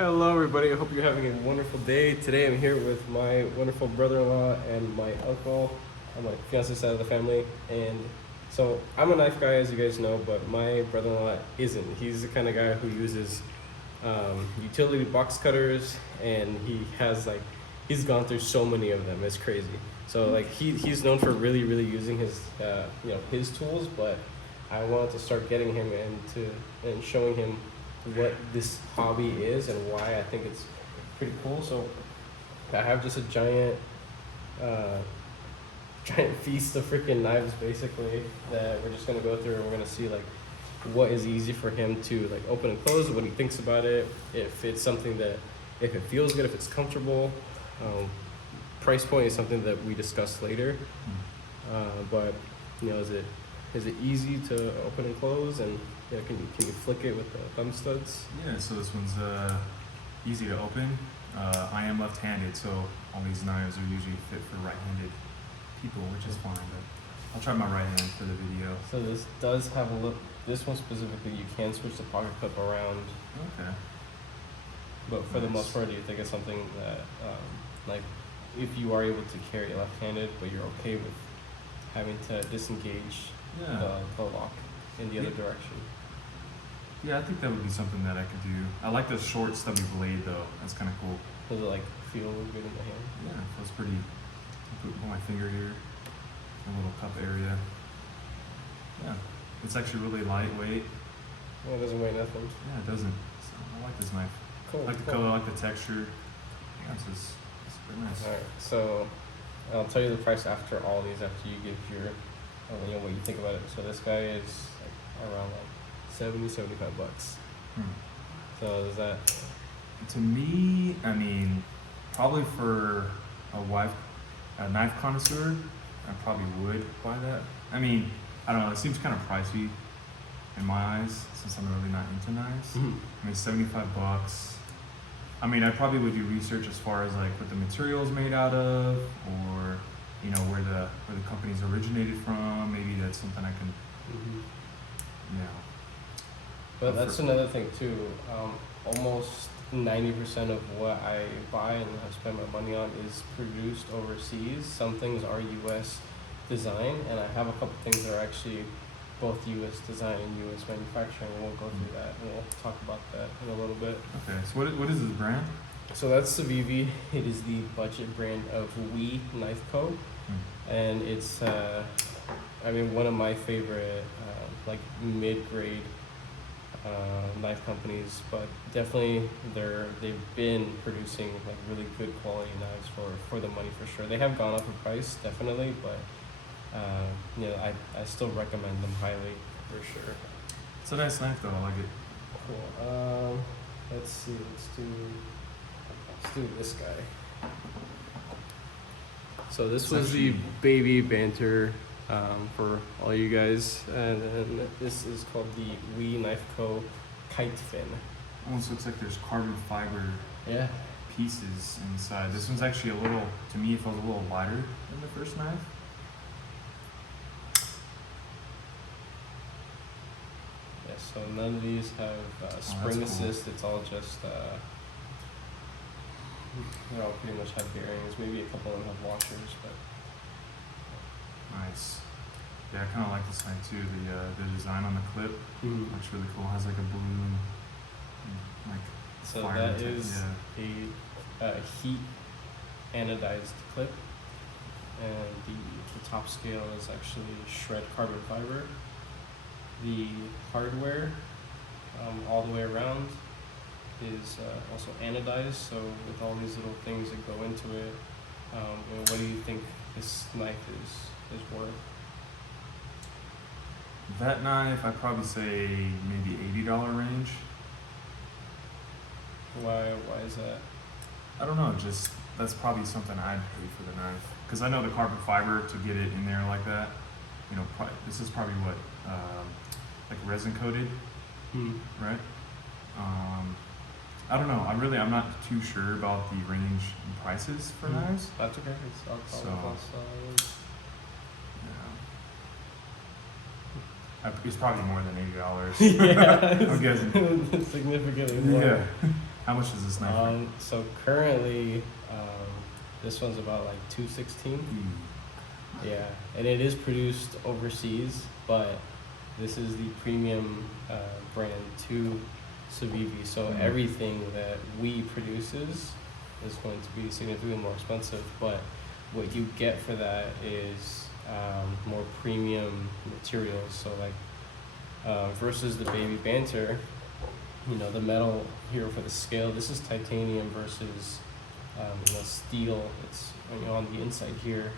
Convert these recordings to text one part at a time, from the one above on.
Hello, everybody. I hope you're having a wonderful day. Today, I'm here with my wonderful brother-in-law and my uncle on my fiance's side of the family. And so, I'm a knife guy, as you guys know, but my brother-in-law isn't. He's the kind of guy who uses utility box cutters, and he's gone through so many of them. It's crazy. So, he's known for really using his tools, but I wanted to start getting him into and showing him what this hobby is and why I think it's pretty cool. So I have just a giant feast of freaking knives basically that we're just gonna go through, and we're gonna see what is easy for him to open and close, what he thinks about it, if it's something that, if it feels good, if it's comfortable. Price point is something that we discuss later, but is it easy to open and close, and can you flick it with the thumb studs? Yeah, so this one's easy to open. I am left-handed, so all these knives are usually fit for right-handed people, which is fine, but I'll try my right hand for the video. So this does have a look. This one specifically, you can switch the pocket clip around. Okay. But for the most part, do you think it's something that, if you are able to carry left-handed, but you're okay with having to disengage the lock in the other direction? Yeah, I think that would be something that I could do. I like the short, stubby blade, though. That's kind of cool. Does it feel good in the hand? Yeah, it feels pretty. Put my finger here, a little cup area. Yeah, it's actually really lightweight. Well, it doesn't weigh nothing. Yeah, it doesn't. So I like this knife. Cool. I like the color, I like the texture. Yeah, it's very nice. All right, so I'll tell you the price after all these, after you give your, what you think about it. So this guy is around $75. So is that? To me, I mean, probably for a knife connoisseur, I probably would buy that. I mean, I don't know, it seems kind of pricey in my eyes, since I'm really not into knives. I mean, $75. I mean, I probably would do research as far as what the material is made out of, or where the company's originated from. Maybe that's something I can, But that's another thing too. Almost 90% of what I buy and I spend my money on is produced overseas. Some things are U.S. design, and I have a couple things that are actually both U.S. design and U.S. manufacturing. We'll go through that, and we'll talk about that in a little bit. Okay, so what is this brand? So that's Civivi. It is the budget brand of We Knife Co. And it's, one of my favorite, mid-grade knife companies, but definitely they've been producing really good quality knives for the money for sure. They have gone up in price definitely, but I still recommend them highly for sure. It's a nice knife though. I like it. Cool. Let's see. Let's do this guy. So this was the baby banter for all you guys, and then this is called the We Knife Co. Kite Fin. Almost looks like there's carbon fiber pieces inside. This one's actually to me, it feels a little lighter than the first knife. Yeah, so none of these have spring assist. It's all just, they all pretty much have bearings. Maybe a couple of them have washers, but. Nice. Yeah, I kind of like this knife too. The design on the clip looks really cool. It has a blue, So that is a heat anodized clip, and the top scale is actually shred carbon fiber. The hardware all the way around is also anodized. So with all these little things that go into it, what do you think this knife is worth? That knife, I'd probably say maybe $80 range. Why is that? I don't know, just that's probably something I'd pay for the knife. Because I know the carbon fiber, to get it in there like that, this is probably what, resin coated, right? I don't know, I'm not too sure about the range and prices for knives. That's okay. It's probably more than $80. Yeah, I'm guessing. Significantly more. Yeah. How much is this knife? So currently, this one's about like 216. Yeah, and it is produced overseas, but this is the premium brand to Civivi. So everything that we produces is going to be significantly more expensive, but what you get for that is more premium materials. So like versus the baby banter, you know, the metal here for the scale, this is titanium versus you know, steel. It's, you know, on the inside here.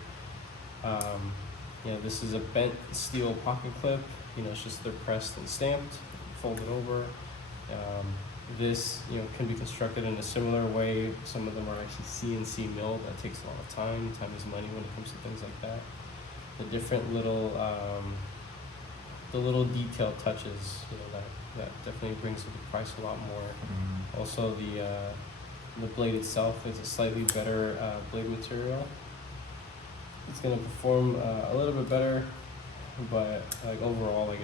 You know, this is a bent steel pocket clip. You know, it's just they're pressed and stamped, folded over. This, you know, can be constructed in a similar way. Some of them are actually CNC milled. That takes a lot of time. Time is money when it comes to things like that. The different little, the little detail touches, you know, that definitely brings up the price a lot more. Also, the blade itself is a slightly better blade material. It's gonna perform a little bit better, but like overall, like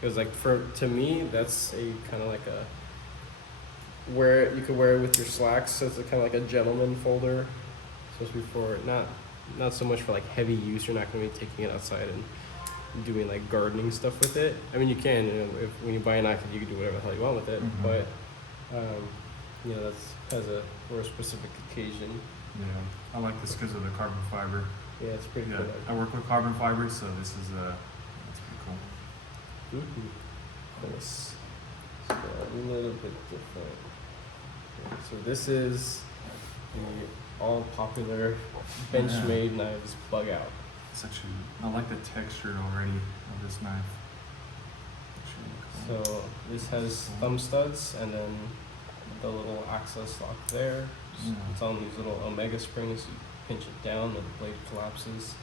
because like to me, that's a kind of like a you could wear it with your slacks. So it's a kind of like a gentleman folder. Supposed to be for not so much for like heavy use. You're not gonna be taking it outside and doing like gardening stuff with it. I mean, you can, you know, when you buy a knife, you can do whatever the hell you want with it. But you know, that's for a specific occasion. Yeah, I like this because of the carbon fiber. Yeah, it's pretty cool. I work with carbon fiber, so this is that's pretty cool. Nice. So a little bit different. Okay, so this is the all popular Benchmade knives bug out. It's actually, I like the texture already of this knife. Really cool. So this has thumb studs and then the little access lock there. It's on these little omega springs. You pinch it down and the blade collapses.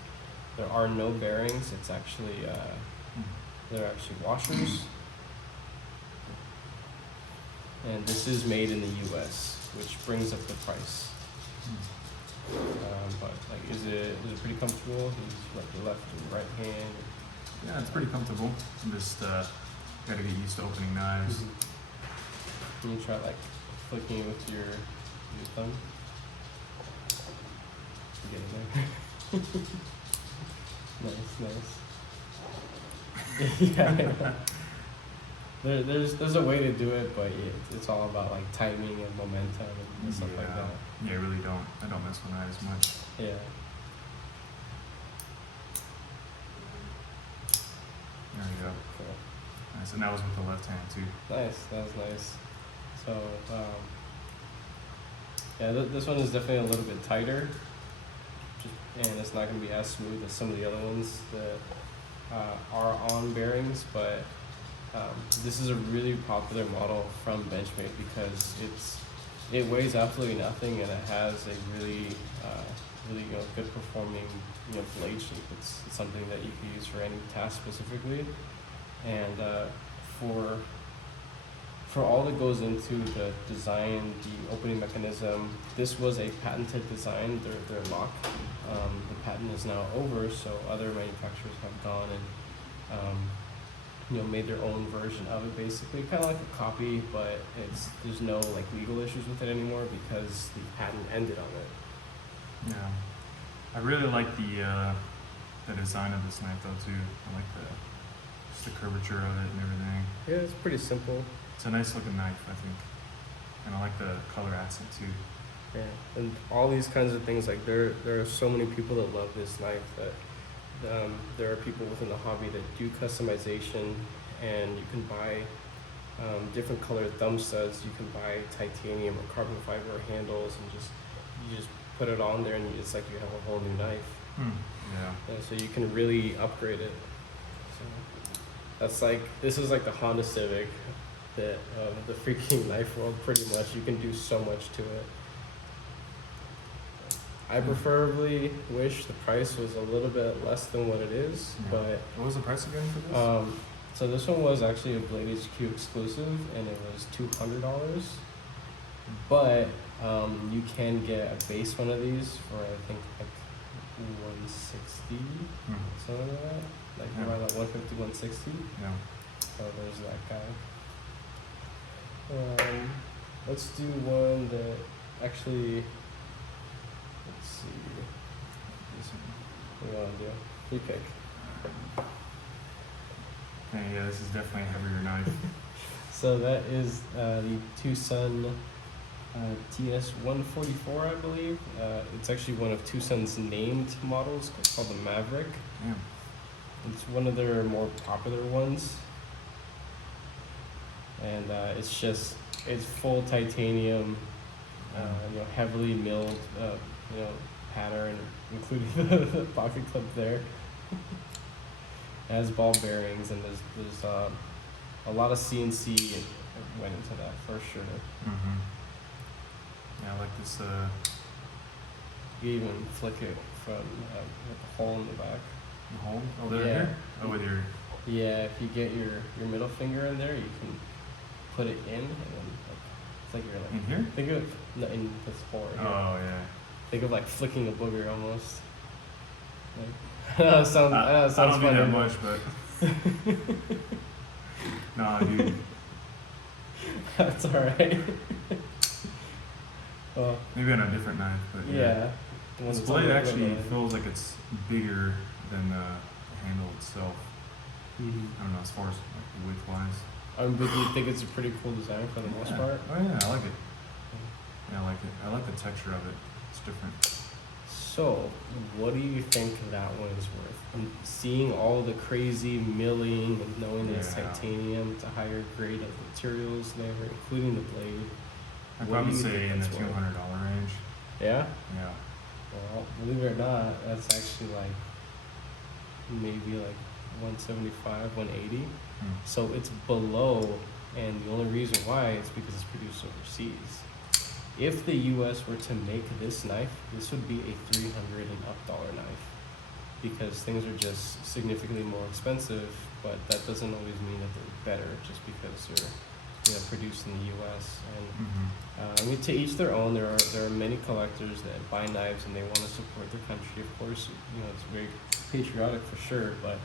There are no bearings. It's actually they're actually washers. And this is made in the U.S., which brings up the price. But like, is it pretty comfortable? Use like your left and right hand. Yeah, it's pretty comfortable. I'm just gotta get used to opening knives. Can you try like flicking it with your thumb? Get in there. Nice. Yeah. There's a way to do it, but it's all about like timing and momentum and stuff like that. Yeah, I really don't. I don't mess with knives much. Yeah. There you go. Cool. Nice, and that was with the left hand too. Nice. That was nice. So yeah, this one is definitely a little bit tighter, and it's not going to be as smooth as some of the other ones that are on bearings, but this is a really popular model from Benchmade because it weighs absolutely nothing and it has a really good performing blade shape. It's something that you can use for any task specifically, and for all that goes into the design, the opening mechanism, this was a patented design. Their lock, the patent is now over, so other manufacturers have gone and made their own version of it, basically, kind of like a copy, but there's no like legal issues with it anymore because the patent ended on it. Yeah, I really like the design of this knife though too. I like just the curvature of it and everything. Yeah, it's pretty simple. It's a nice looking knife, I think, and I like the color accent too. Yeah, and all these kinds of things, like there are so many people that love this knife that there are people within the hobby that do customization, and you can buy different colored thumb studs. You can buy titanium or carbon fiber handles, and you just put it on there, and it's like you have a whole new knife. Yeah. And so you can really upgrade it. So that's like, this is like the Honda Civic that the freaking knife world, pretty much. You can do so much to it. I preferably wish the price was a little bit less than what it is, but what was the price again for this? So this one was actually a Blade HQ exclusive, and it was $200. But you can get a base one of these for I think like $160, something like that, like around like $150, $160. Yeah. So there's that guy. Let's do one that actually. Let's see. This one. What do you want to do? You pick. Okay, yeah, this is definitely a heavier knife. So that is the Tucson TS-144, I believe. It's actually one of Tucson's named models called the Maverick. Yeah. It's one of their more popular ones. And it's full titanium, heavily milled, pattern, including the pocket clip there. It has ball bearings, and there's a lot of CNC went into that for sure. Mm-hmm. Yeah, I like this. You even flick it from with a hole in the back. The hole? Oh, there. Yeah. Here? Oh, with your. Yeah, if you get your middle finger in there, you can put it in, and then it's like you're like. In here? Think of in this hole right here. Oh yeah. Think of like flicking a booger almost. Like, sounds I don't do funny. that much, but. Nah, dude. That's alright. Well, Maybe on a different knife, but yeah. This blade actually feels like it's bigger than the handle itself. Mm-hmm. I don't know, as far as like width wise. But do you think it's a pretty cool design for the most part? Oh yeah, I like it. Yeah, I like it. I like the texture of it. It's different. So, what do you think that one is worth? And seeing all the crazy milling and knowing that it's Yeah. titanium, it's a higher grade of materials there, including the blade. I'd What do probably you say think in the that's worth? $200 range. Yeah? Yeah. Well, believe it or not, that's actually like maybe like 175, 180. So it's below, and the only reason why is because it's produced overseas. If the U.S. were to make this knife, this would be a $300 and up knife, because things are just significantly more expensive. But that doesn't always mean that they're better just because they're produced in the U.S. And I mean, to each their own. There are many collectors that buy knives and they want to support their country. Of course, it's very patriotic for sure. But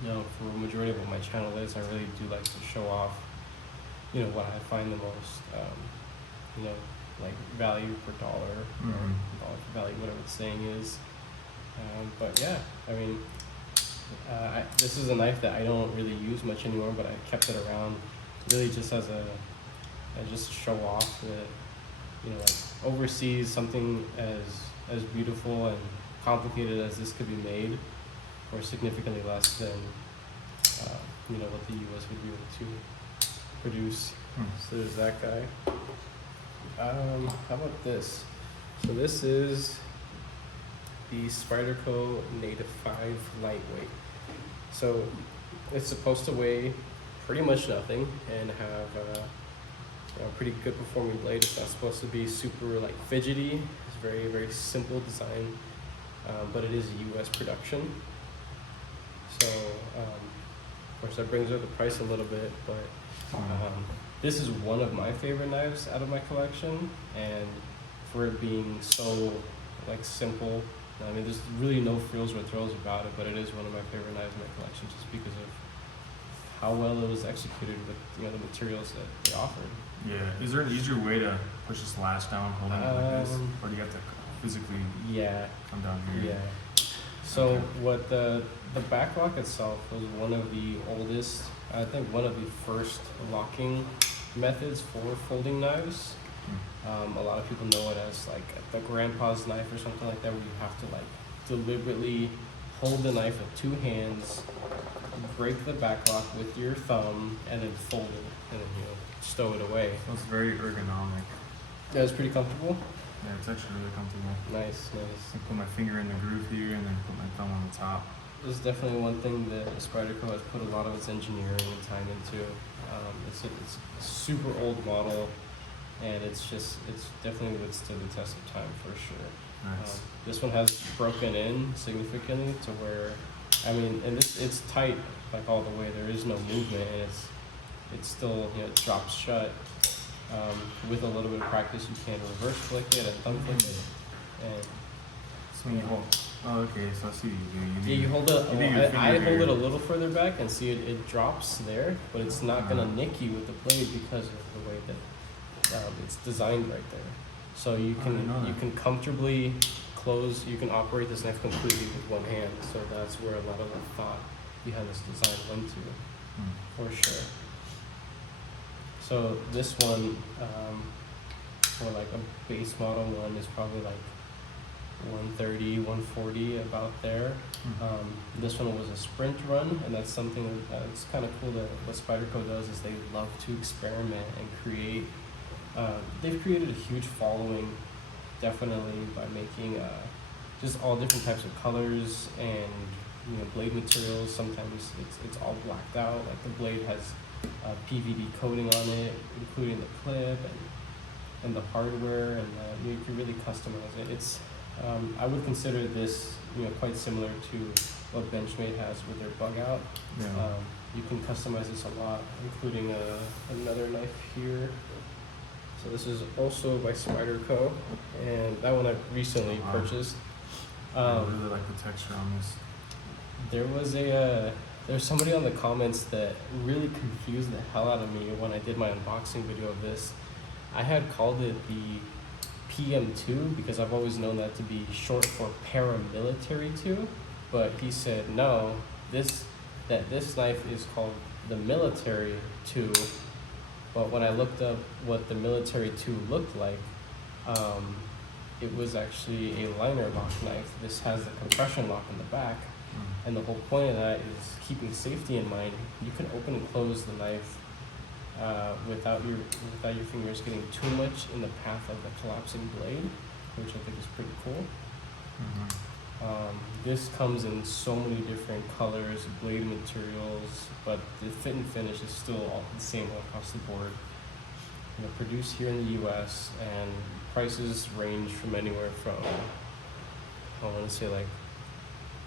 for a majority of what my channel is, I really do like to show off, what I find the most, like value per dollar, or dollar for value, whatever the saying is. But yeah, I mean, this is a knife that I don't really use much anymore, but I kept it around really just as just to show off that, like overseas, something as beautiful and complicated as this could be made for significantly less than, what the U.S. would be able to produce. So there's that guy. How about this? So this is the Spyderco Native 5 Lightweight. So it's supposed to weigh pretty much nothing and have a pretty good performing blade. It's not supposed to be super like fidgety. It's very, very simple design, but it is a U.S. production. So of course that brings up the price a little bit, but this is one of my favorite knives out of my collection, and for it being so like simple, I mean, there's really no frills or thrills about it, but it is one of my favorite knives in my collection just because of how well it was executed with the materials that they offered. Yeah. Is there an easier way to push this lash down holding it like this, or do you have to physically come down here? Yeah. So what the backlock itself was one of the oldest, I think one of the first locking methods for folding knives. A lot of people know it as like the grandpa's knife or something like that, where you have to like deliberately hold the knife with two hands, break the backlock with your thumb, and then fold it, and then stow it away. So it's very ergonomic. Yeah, it's pretty comfortable. Yeah, it's actually really comfortable. Nice. I put my finger in the groove here and then put my thumb on the top. This is definitely one thing that Spyderco has put a lot of its engineering and time into. It's a super old model, and it's definitely withstood the test of time for sure. Nice. This one has broken in significantly to where, I mean, and it's tight like all the way. There is no movement, and it's still it drops shut. With a little bit of practice, you can reverse flick it and thumb flick it, and So when you hold, oh okay, so I see what you do. you hold it. you do your I hold finger it a little further back and see it drops there, but it's not gonna nick you with the blade because of the way that it's designed right there, so you I didn't know that. can comfortably close. You can operate this knife completely with one hand. So that's where a lot of the thought behind this design went to, for sure. So this one, for like a base model one, is probably like 130, 140, about there. This one was a sprint run, and that's something that's kind of cool that what Spyderco does is they love to experiment and create. They've created a huge following, definitely, by making just all different types of colors and blade materials. Sometimes it's all blacked out, like the blade has PVD coating on it, including the clip and the hardware, and you can really customize it. It's I would consider this quite similar to what Benchmade has with their bug out. Yeah. You can customize this a lot, including another knife here. So this is also by Spyderco, and that one I recently purchased. I really like the texture on this. There's somebody on the comments that really confused the hell out of me when I did my unboxing video of this. I had called it the PM2 because I've always known that to be short for paramilitary 2, but he said no, this knife is called the military 2. But when I looked up what the military 2 looked like, it was actually a liner lock knife. This has the compression lock in the back, and the whole point of that is keeping safety in mind. You can open and close the knife without your fingers getting too much in the path of the collapsing blade, which I think is pretty cool. This comes in so many different colors, blade materials, but the fit and finish is still all the same across the board. Produced here in the U.S., and prices range from anywhere from, I want to say like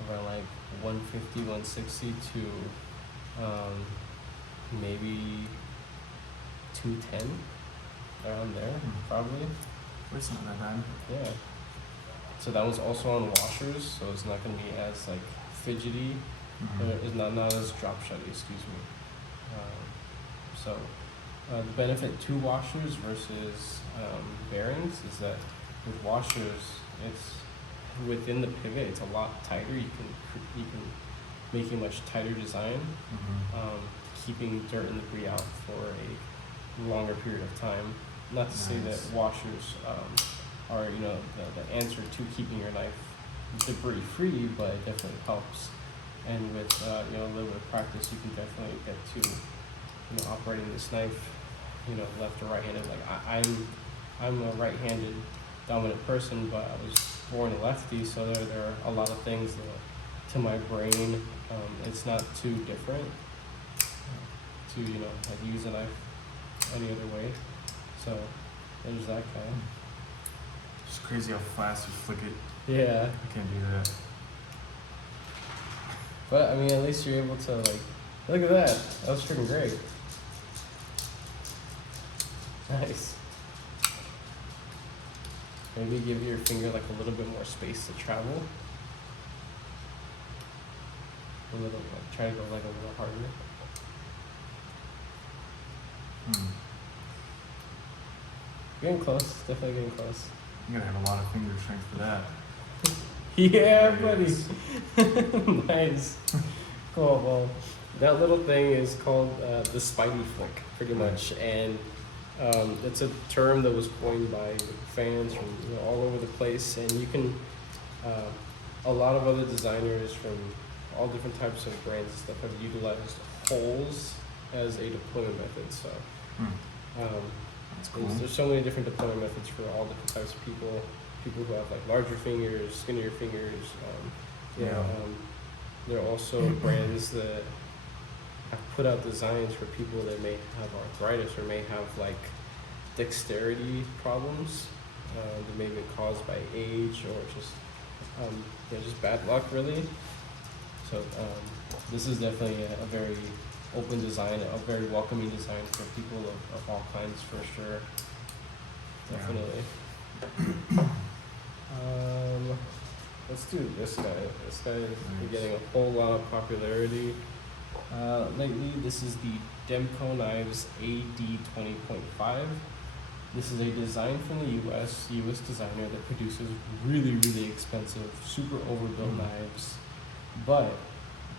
around like 150, 160 to maybe 210, around there, probably. It's not that bad. Yeah. So that one's also on washers, so it's not going to be as like fidgety. It's not as drop shutty, excuse me. The benefit to washers versus bearings is that with washers, it's within the pivot. It's a lot tighter. You can make a much tighter design, keeping dirt and debris out for a longer period of time. Not to say that washers are the answer to keeping your knife debris free, but it definitely helps. And with a little bit of practice, you can definitely get to operating this knife left or right-handed. Like I'm a right-handed dominant person, but I was born a lefty, so there are a lot of things that to my brain it's not too different to like use a knife any other way. So there's that kind of. It's crazy how fast you flick it. Yeah. I can't do that. But I mean, at least you're able to like, look at that. That was freaking great. Nice. Maybe give your finger like a little bit more space to travel. Try to go like a little harder. Getting close. Definitely getting close. You're gonna have a lot of finger strength for that. Yeah, buddy. Nice. Cool. Well, that little thing is called the Spidey flick, pretty much, and it's a term that was coined by fans from all over the place, and you can. A lot of other designers from all different types of brands and stuff have utilized holes as a deployment method. So That's cool. there's so many different deployment methods for all different types of people. People who have like larger fingers, skinnier fingers. There are also brands that have put out designs for people that may have arthritis or may have like dexterity problems that may be caused by age or just bad luck, really. So this is definitely a very open design, a very welcoming design for people of all kinds, for sure. Definitely. Let's do this guy. This guy is getting a whole lot of popularity lately. This is the Demco Knives AD 20.5. This is a design from the U.S. designer that produces really, really expensive, super overbuilt knives, but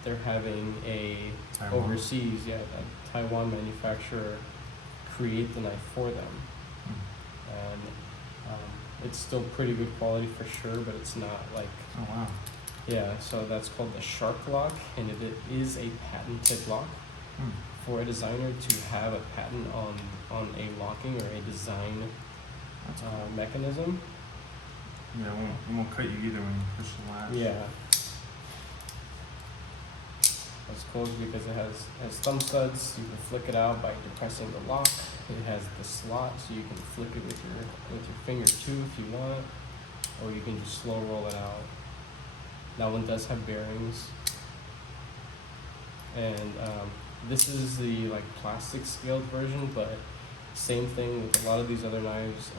they're having a Taiwan. overseas, a Taiwan manufacturer create the knife for them, and it's still pretty good quality for sure, but it's not like Oh wow. yeah. So that's called the shark lock, and it is a patented lock. Hmm. For a designer to have a patent on a locking or a design That's cool. mechanism. Yeah, it won't cut you either when you push the latch. Yeah. That's cool because it has thumb studs. You can flick it out by depressing the lock. It has the slot, so you can flick it with your finger too if you want, or you can just slow roll it out. That one does have bearings, and this is the like plastic scaled version, but same thing with a lot of these other knives.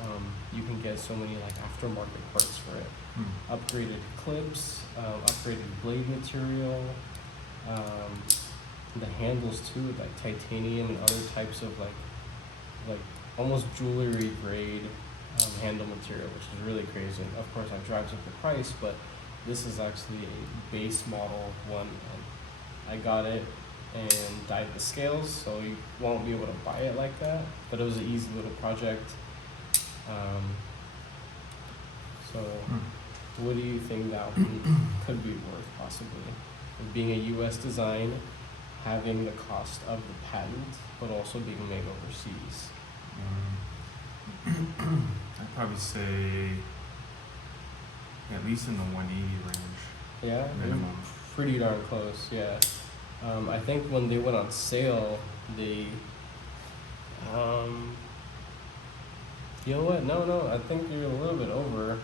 You can get so many like aftermarket parts for it. Upgraded clips, upgraded blade material, the handles too, with like titanium and other types of like almost jewelry grade handle material, which is really crazy. And of course, that drives up the price, but this is actually a base model one, and I got it and dyed the scales, so you won't be able to buy it like that. But it was an easy little project. So, what do you think that one could be worth possibly? It being a U.S. design, having the cost of the patent, but also being made overseas. I'd probably say at least in the 180 range. Yeah, Minimum. pretty darn close. Yeah, I think when they went on sale, they, you know what? No, I think you're a little bit over.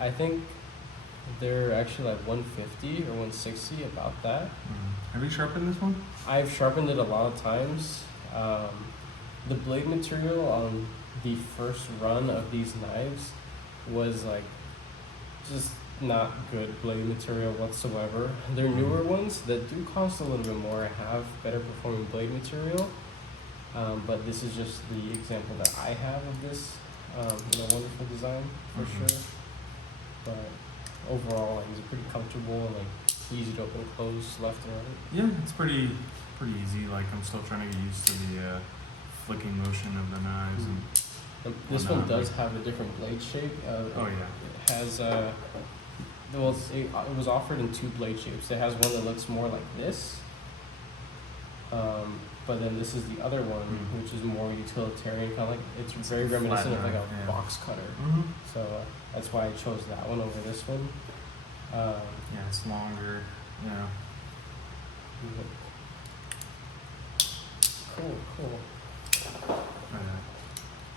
I think they're actually like 150 or 160, about that. Have you sharpened this one? I've sharpened it a lot of times. The blade material on the first run of these knives was like just not good blade material whatsoever. Their newer ones that do cost a little bit more have better performing blade material, but this is just the example that I have of this wonderful design for sure. But overall, like, it's pretty comfortable and like easy to open and close left and right. Yeah, it's pretty easy. Like I'm still trying to get used to the flicking motion of the knives. And This one does have a different blade shape. oh yeah. It has it was offered in two blade shapes. It has one that looks more like this, but then this is the other one, which is more utilitarian, kind of like it's very reminiscent of like a box cutter. So that's why I chose that one over this one. Yeah, it's longer. Yeah. Cool.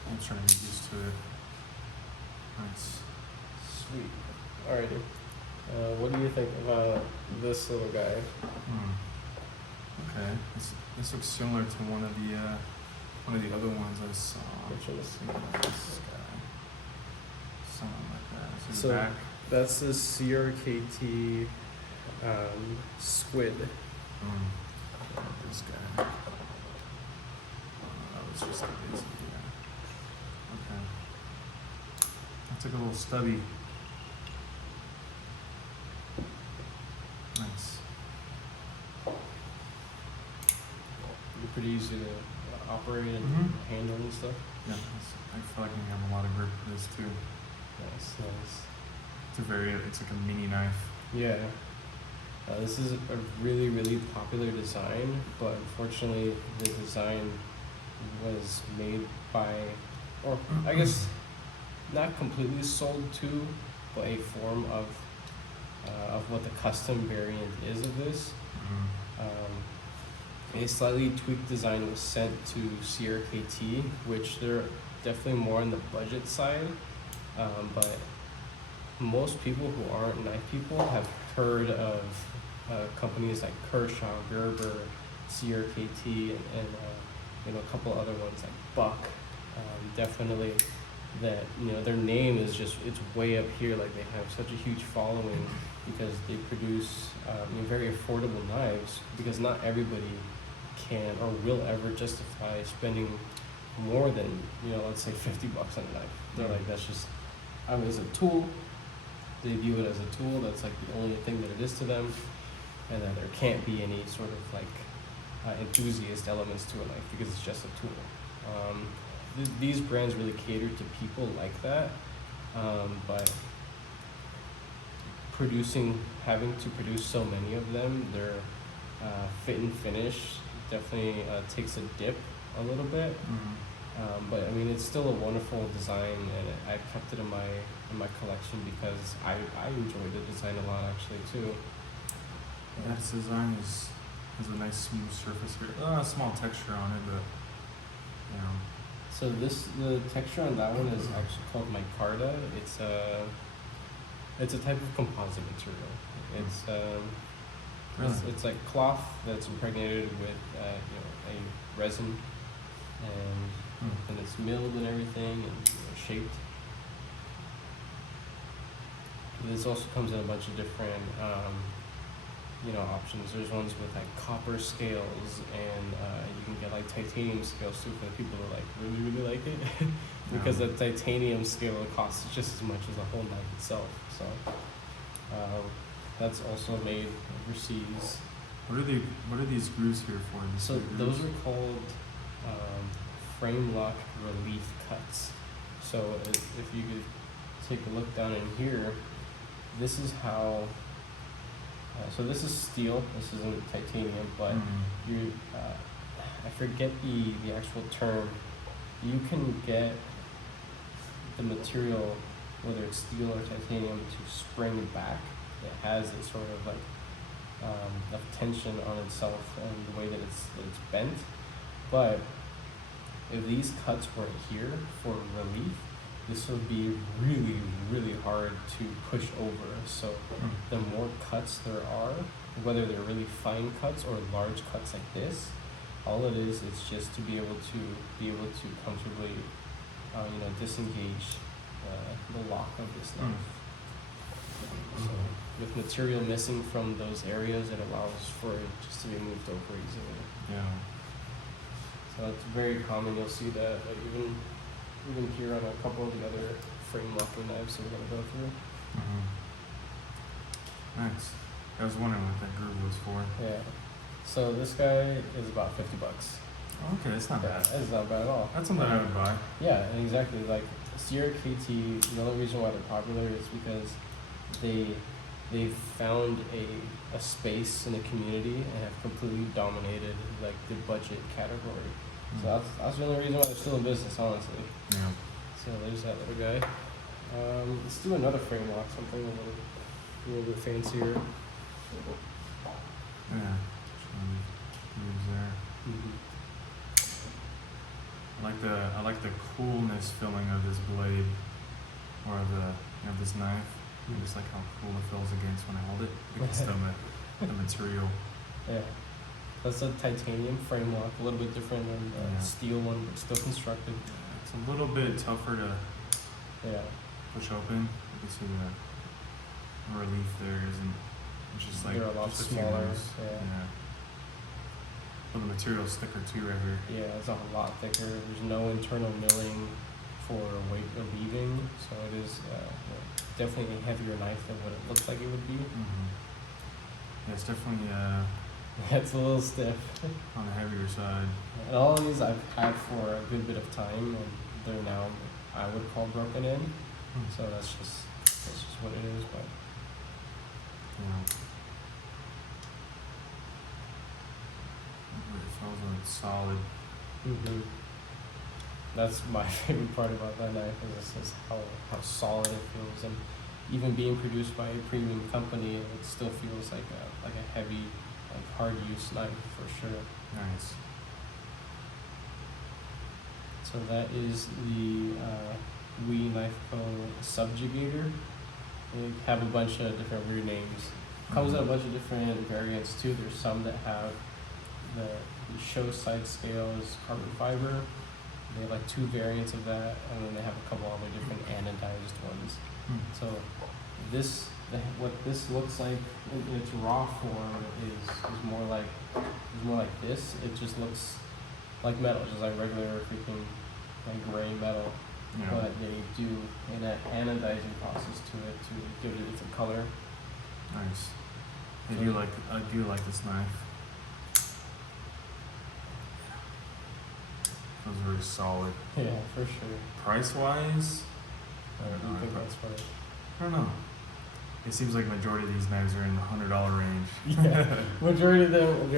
I'm trying to get used to it. Nice. Sweet. Alrighty. What do you think about this little guy? Okay. This looks similar to one of the other ones I saw. Which one is This guy. Something like that. So, So- back. That's the CRKT squid. This guy. That was just a basic, yeah. Okay. I took a little stubby. Nice. They're pretty easy to operate and handle and stuff. Yeah, I feel like I have a lot of grip for this too. Nice. It's like a mini knife. Yeah. This is a really, really popular design, but unfortunately the design was made by, or I guess not completely sold to, but a form of what the custom variant is of this. A slightly tweaked design was sent to CRKT, which they're definitely more on the budget side, but most people who aren't knife people have heard of companies like Kershaw, Gerber, CRKT, and a couple other ones like Buck. Definitely that their name is just, it's way up here. Like they have such a huge following because they produce very affordable knives, because not everybody can or will ever justify spending more than, let's say $50 on a knife. They're like, that's just, it's a tool. They view it as a tool. That's like the only thing that it is to them, and that there can't be any sort of like enthusiast elements to a knife because it's just a tool. These brands really cater to people like that, but having to produce so many of them, their fit and finish definitely takes a dip a little bit. But I mean, it's still a wonderful design, and I kept it in my collection because I enjoy the design a lot actually too. Yeah, this design has a nice smooth surface here. A small texture on it, but So the texture on that one is actually called micarta. It's a type of composite material. It's Really? it's like cloth that's impregnated with a resin, and it's milled and everything, and shaped. This also comes in a bunch of different options. There's ones with like copper scales, and you can get like titanium scales too for the people that like really like it, because the titanium scale costs just as much as the whole knife itself. So that's also made overseas. What are these grooves here for? So those are called frame lock relief cuts. So if you could take a look down in here, this is how. So this is steel. This isn't titanium, but I forget the actual term. You can get the material, whether it's steel or titanium, to spring back. It has a sort of like of tension on itself and the way that it's bent. But if these cuts weren't here for relief, this would be really, really hard to push over. So the more cuts there are, whether they're really fine cuts or large cuts like this, all it is, it's just to be able to comfortably, disengage the lock of this knife. So with material missing from those areas, it allows for it just to be moved over easily. Yeah. So it's very common. You'll see that even here on a couple of the other frame locking knives that we're gonna go through. Nice. I was wondering what that groove was for. Yeah. So this guy is about $50. Okay, that's not bad. That's not bad at all. That's something I would buy. Yeah, and exactly. Like Sierra KT, the only reason why they're popular is because they've found a space in the community and have completely dominated like the budget category. So that's the only reason why they're still in business, honestly. Yeah. So there's that little guy. Let's do another frame lock, something a little bit fancier. Yeah. Grooves there. I like the coolness feeling of this blade, or this knife. I just like how cool it feels against when I hold it because the material. Yeah. That's a titanium frame lock, a little bit different than the steel one, but still constructed. It's a little bit tougher to push open. You can see the relief there isn't. It's just like they're a lot just smaller. Yeah. But the material's thicker too, right here. Yeah, it's a lot thicker. There's no internal milling for weight relieving, so it is definitely a heavier knife than what it looks like it would be. Yeah, it's definitely It's a little stiff. on the heavier side. And all of these I've had for a good bit of time, and they're now, I would call, broken in. So that's just what it is. But Yeah. It feels like solid. that's my favorite part about that knife is how solid it feels, and even being produced by a premium company, it still feels like a heavy, like hard use knife for sure. Nice. So that is the WE Knife Co. Subjugator. They have a bunch of different weird names. Comes in a bunch of different variants too. There's some that have the show side scale is carbon fiber. They have like 2 variants of that, and then they have a couple other different anodized ones. So what this looks like in its raw form is more like this. It just looks like metal, just like regular freaking like gray metal. Yeah. But they do an anodizing process to it to give it a different color. Nice. I do like this knife. Feels very solid. Yeah, for sure. Price wise, I do think that's right. I don't know. It seems like majority of these knives are in the $100 range. Yeah, majority of them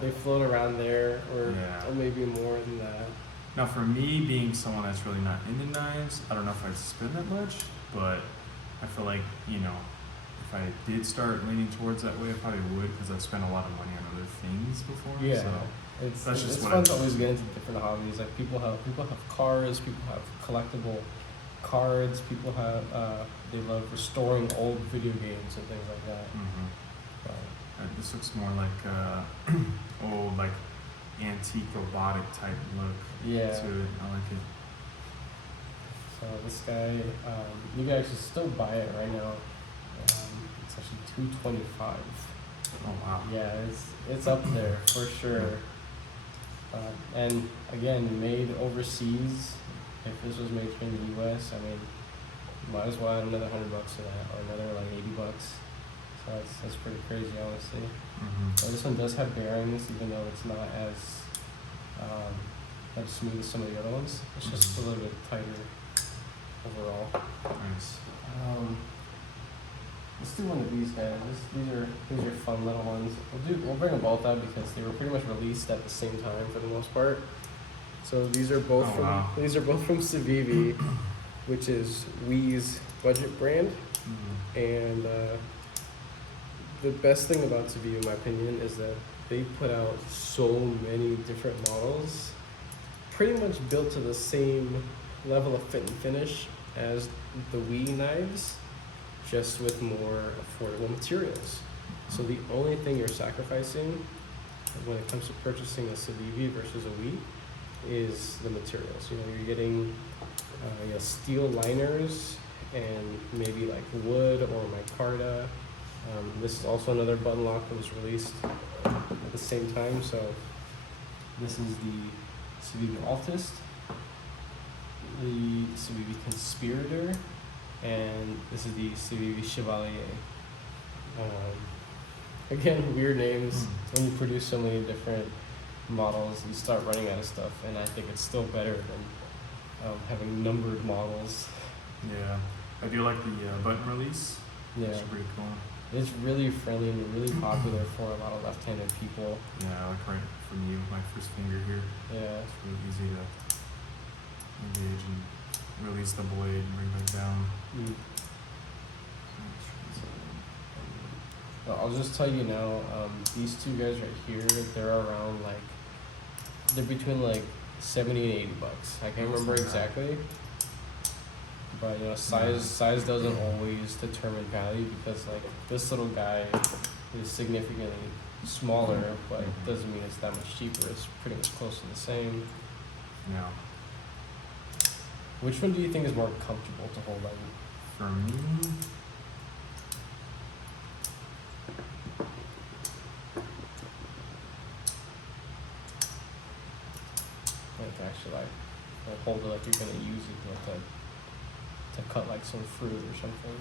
they float around there, or maybe more than that. Now, for me, being someone that's really not into knives, I don't know if I'd spend that much, but I feel like, you know, if I did start leaning towards that way, I probably would, because I've spent a lot of money on other things before. Yeah, So it's that's just what fun I to do. always get into different hobbies. Like people have cars, people have collectible cards, people have they love restoring old video games and things like that. This looks more like old, like antique robotic type look Yeah. to it. I like it. So this guy, you can actually still buy it right now. It's actually $225. Oh wow. Yeah, it's up there for sure. And again, made overseas. If this was made here in the U.S., I mean, might as well add another $100 to that, or another like $80. So that's pretty crazy, honestly. But this one does have bearings, even though it's not as smooth as some of the other ones. It's just a little bit tighter overall. Nice. Let's do one of these guys. These are fun little ones. We'll bring them both out because they were pretty much released at the same time for the most part. So these are both from Civivi, which is Wii's budget brand. And the best thing about Civivi, in my opinion, is that they put out so many different models, pretty much built to the same level of fit and finish as the Wii knives, just with more affordable materials. So the only thing you're sacrificing when it comes to purchasing a Civivi versus a Wii is the materials. You know, you're getting steel liners and maybe like wood or micarta. This is also another button lock that was released at the same time. So this is the Civivi Altist, the Civivi Conspirator, and this is the Civivi Chevalier. Again, weird names. When you produce so many different models, you start running out of stuff, and I think it's still better than having numbered models. Yeah, I do like the button release. Yeah, It's pretty cool. it's really friendly and really popular for a lot of left-handed people. Yeah, like right from you, my first finger here. Yeah, It's really easy to engage and release the blade and bring back down. Well, I'll just tell you now, these two guys right here, they're around like, they're between like $70 and $80. I can't remember exactly, but you know, size doesn't always determine value, because like this little guy is significantly smaller, but it doesn't mean it's that much cheaper. It's pretty much close to the same. Yeah. Which one do you think is more comfortable to hold on? For me, Like actually like hold it like you're gonna use it like to cut like some fruit or something.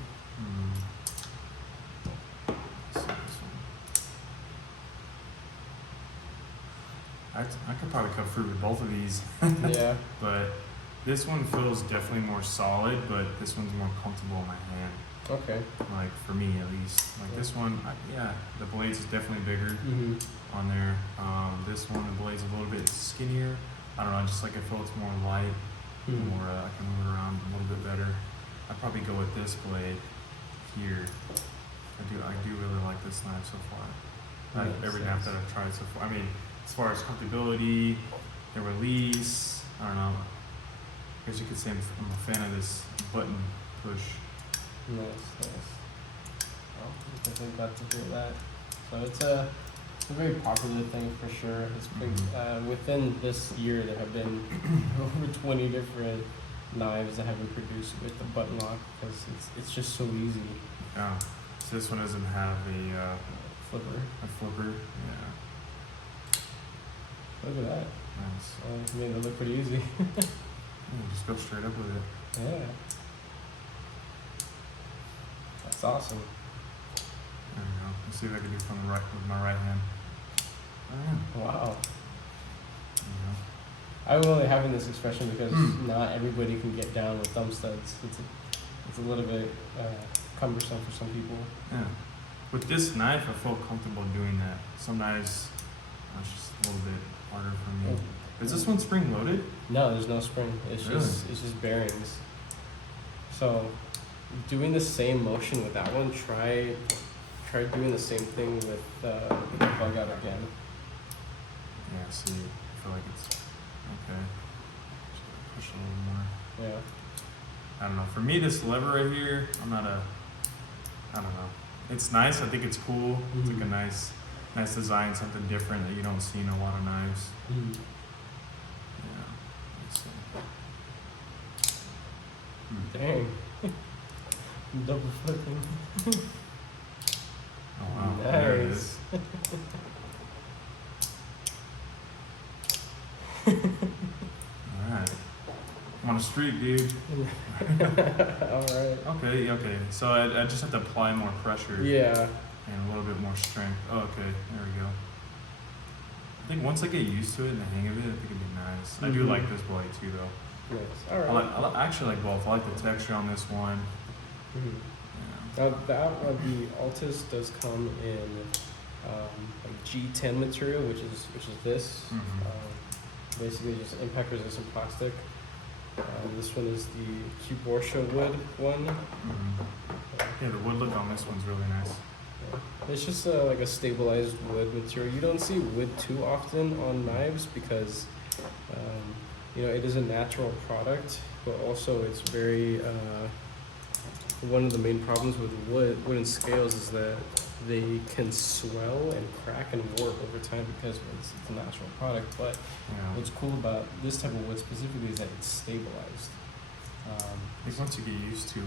let's see this one. I could probably cut fruit with both of these, Yeah. but this one feels definitely more solid, but this one's more comfortable in my hand. Okay. Like for me at least. Like this one, the blades is definitely bigger on there. This one, the blade's a little bit skinnier. I don't know, just like I feel it's more light, more I can move it around a little bit better. I'd probably go with this blade here. I do really like this knife so far. Every knife that I've tried so far. I mean, as far as comfortability, the release, I don't know. I guess you could say I'm a fan of this button push. Nice. Well, I definitely got to hear that. So it's a very popular thing for sure. It's big. Within this year, there have been over 20 different knives that have been produced with the button lock, because it's just so easy. Yeah. So this one doesn't have Flipper. a flipper. Yeah. Look at that. Nice. Made it look pretty easy. Just go straight up with it. Yeah. That's awesome. There we go. Let's see if I can do from the right with my right hand. Oh, yeah. Wow. There you go. I'm only having this expression because not everybody can get down with thumb studs. It's a little bit cumbersome for some people. Yeah. With this knife, I feel comfortable doing that. Some knives, it's just a little bit harder for me. Is this one spring loaded? No, there's no spring. It's Really? just bearings. So, doing the same motion with that one, try doing the same thing with the bug out again. Yeah, see, I feel like it's okay. Just gotta push a little more. Yeah. I don't know. For me, this lever right here, I don't know. It's nice. I think it's cool. It's like a nice design, something different that you don't see in a lot of knives. Yeah. Let's see. Dang. Double flipping. Oh wow. There it Nice. is. Alright. I'm on a streak, dude. Alright. Okay. So I just have to apply more pressure. Yeah. And a little bit more strength. Oh, okay, there we go. I think once I get used to it and the hang of it, I think it'd be nice. I do like this blade too, though. Nice. Alright. I actually like both. I like the texture on this one. Yeah. Now the Altus does come in like G10 material, which is this. Basically just impact resistant plastic. This one is the Cuborsha wood one. Yeah, the wood look on this one's really nice. It's just like a stabilized wood material. You don't see wood too often on knives because it is a natural product, but also it's very one of the main problems with wooden scales is that they can swell and crack and warp over time because it's a natural product. But what's cool about this type of wood specifically is that it's stabilized. I think once you get used to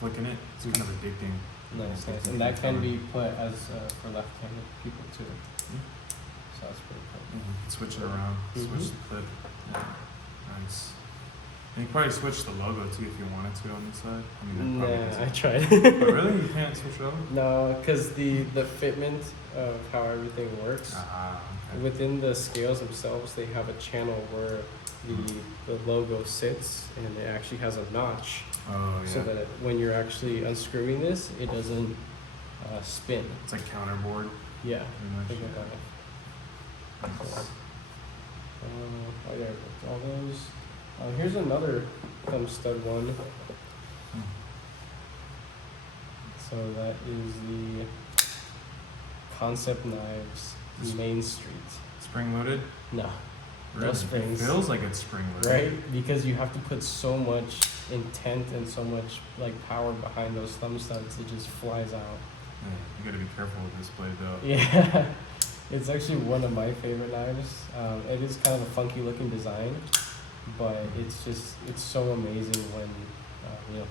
flicking it, it's kind of addicting. Nice. And that can be put as for left-handed people too. So that's pretty cool. Switch it around, switch the clip. Yeah. Nice. And you probably switch the logo too if you wanted to on this side. I mean, Nah, I tried. But really? You can't switch it over? No, because the fitment of how everything works, Okay. within the scales themselves, they have a channel where the logo sits and it actually has a notch. Oh, yeah. So that when you're actually unscrewing this, it doesn't spin. It's like counterboard. Yeah. Pretty Think much. about it. Yeah, all those. Here's another thumb stud one. So that is the Concept Knives Main Street. Spring loaded? No. Really? No springs. It feels like it's spring loaded. Right? Because you have to put so much intent and so much power behind those thumb studs, it just flies out. Yeah, you gotta be careful with this blade though. Yeah. It's actually one of my favorite knives. It is kind of a funky looking design, but it's so amazing when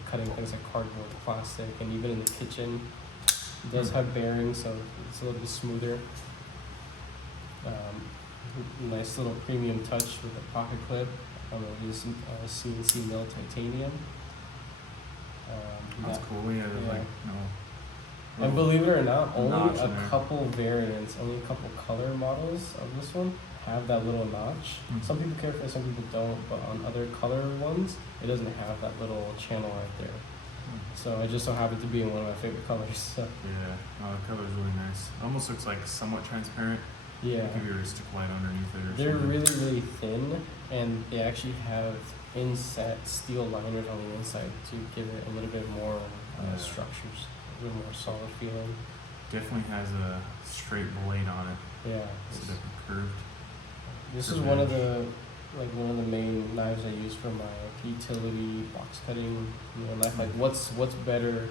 cutting things like cardboard, plastic, and even in the kitchen. It does have bearings, so it's a little bit smoother. Nice little premium touch with a pocket clip. It is CNC mill titanium. That's cool. Yeah, yeah. no. And believe it or not, only notch a in there. couple variants, only a couple color models of this one have that little notch. Some people care for it, some people don't, but on other color ones, it doesn't have that little channel right there. So it just so happened to be in one of my favorite colors. So. Yeah, the color's really nice. It almost looks like somewhat transparent. Yeah. Like if you were to stick light underneath it or They're something. really, really thin, and they actually have inset steel liners on the inside to give it a little bit more structures, a little more solid feeling. Definitely has a straight blade on it. Yeah. It's a different curved. This is one of the main knives I use for my utility box cutting knife. Like what's better?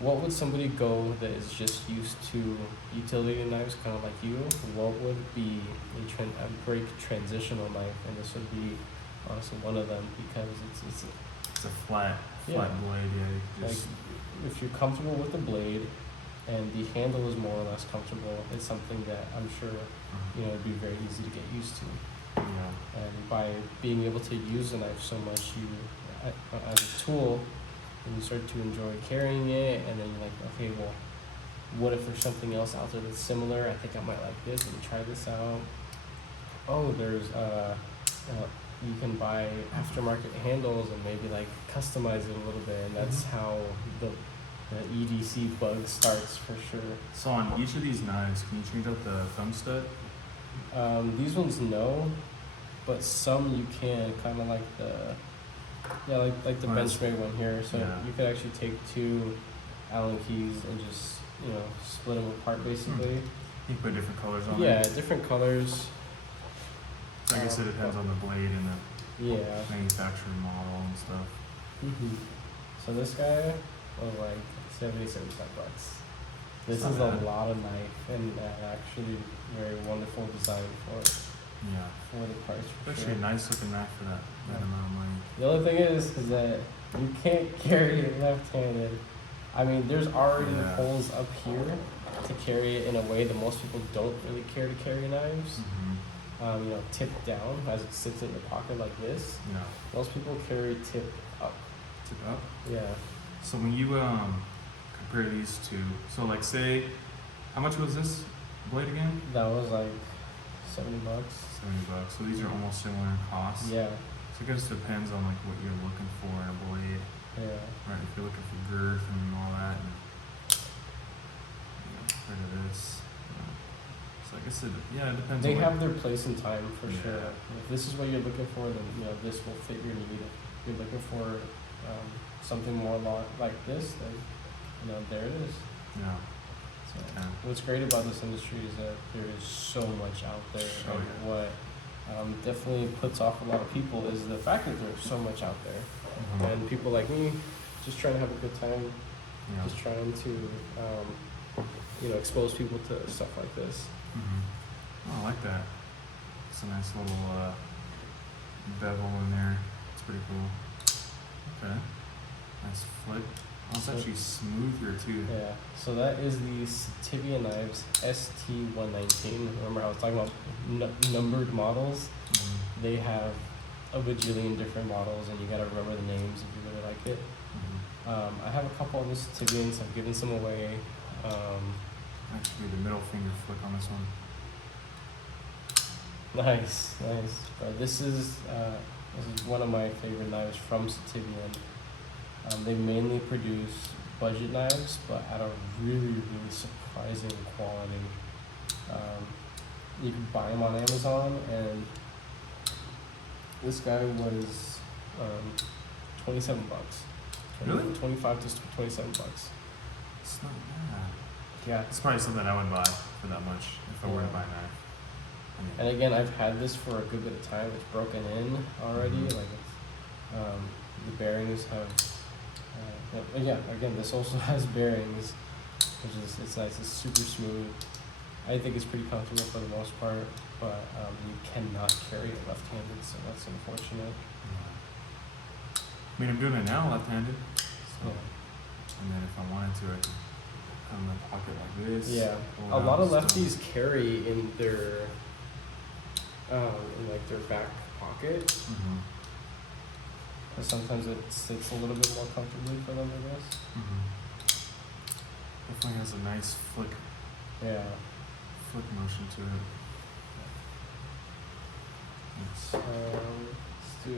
What would somebody go that is just used to utility knives, kind of like you? What would be a great transitional knife? And this would be honestly one of them because it's a flat blade. Yeah, you like just if you're comfortable with the blade and the handle is more or less comfortable. It's something that I'm sure it'd be very easy to get used to. Yeah. And by being able to use the knife so much, you as a tool, and you start to enjoy carrying it, and then you're like, okay, well, what if there's something else out there that's similar? I think I might like this. Let me try this out. Oh, there's you can buy aftermarket handles and maybe like customize it a little bit, and that's how the EDC bug starts for sure. So on each of these knives, can you change out the thumb stud? These ones no, but some you can, kind of like like the benchmade one here. So you could actually take two Allen keys and just split them apart basically. You put different colors on it. Yeah, different colors. So I guess it depends on the blade and the manufacturer model and stuff. So this guy was like $75. This is a lot of knife and actually very wonderful design for it. Yeah. For the price. It's actually a nice looking knife for that amount of money. The other thing is that you can't carry it left-handed. I mean, there's already holes up here to carry it in a way that most people don't really care to carry knives. Tipped down as it sits in your pocket like this. Yeah. Most people carry tip up. Tip up? Yeah. So when you compare these two, so like say, how much was this blade again? That was like $70. $70. So these are almost similar in cost. Yeah. So I guess it depends on like what you're looking for in a blade. Yeah. Right. If you're looking for girth and all that, and rid of this. So I guess it depends. They on have their place in time for Yeah. sure. If this is what you're looking for, then this will fit your need. If you're looking for something more like this, then there it is. Yeah. So what's great about this industry is that there is so much out there. What definitely puts off a lot of people is the fact that there's so much out there, and people like me just trying to have a good time, just trying to expose people to stuff like this. Oh, I like that. It's a nice little bevel in there. It's pretty cool. Okay. Nice flick. Oh, it's actually smoother too. Yeah. So that is the Sitivien knives ST119. Remember I was talking about numbered models? They have a bajillion different models, and you gotta remember the names if you really like it. I have a couple of the Sitiviens. I've given some away. Actually, the middle finger flick on this one. Nice. This is one of my favorite knives from Sitivien. They mainly produce budget knives, but at a really surprising quality. You can buy them on Amazon, and this guy was $27. Really? 25 to $27. It's not bad. Yeah. It's probably something I would buy for that much if I were to buy a knife. And again, I've had this for a good bit of time. It's broken in already. Like the bearings have. Again, this also has bearings, which is it's nice. It's super smooth. I think it's pretty comfortable for the most part, but you cannot carry it left-handed, so that's unfortunate. I mean, I'm doing it now left-handed. So, and then if I wanted to, I could have my pocket like this. Yeah, a lot of lefties carry in their their back pocket. But sometimes it sits a little bit more comfortably for them, I guess. Definitely has a nice flick motion to it. Yes. Let's do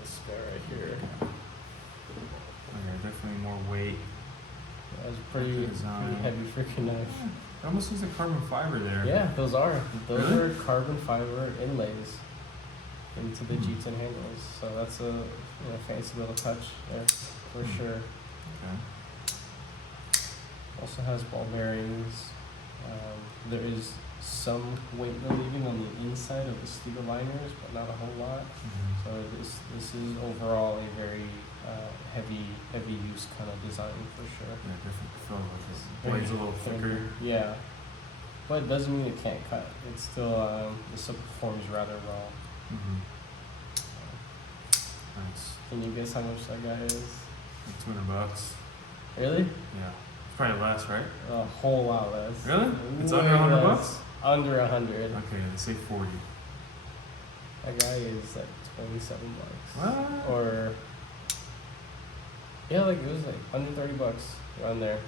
this guy right here. Okay, definitely more weight. That's pretty heavy freaking knife. It almost looks like carbon fiber there. Yeah, those are Really? are carbon fiber inlays into the G10 handles. So that's a fancy little touch there for sure. Okay. Also has ball bearings. There is some weight relieving on the inside of the steel liners, but not a whole lot. So this is overall a very heavy use kind of design for sure. Yeah, different feel with this. Blade's a little thicker. Yeah, but it doesn't mean it can't cut. It still performs rather well. Nice. Can you guess how much that guy is? Like $200. Really? Yeah. Probably less, right? A whole lot less. Really? It's Way under $100 less. bucks? Under 100. Okay, they say 40. That guy is like 27 bucks. What? Or yeah, like it was like under 30 bucks around there.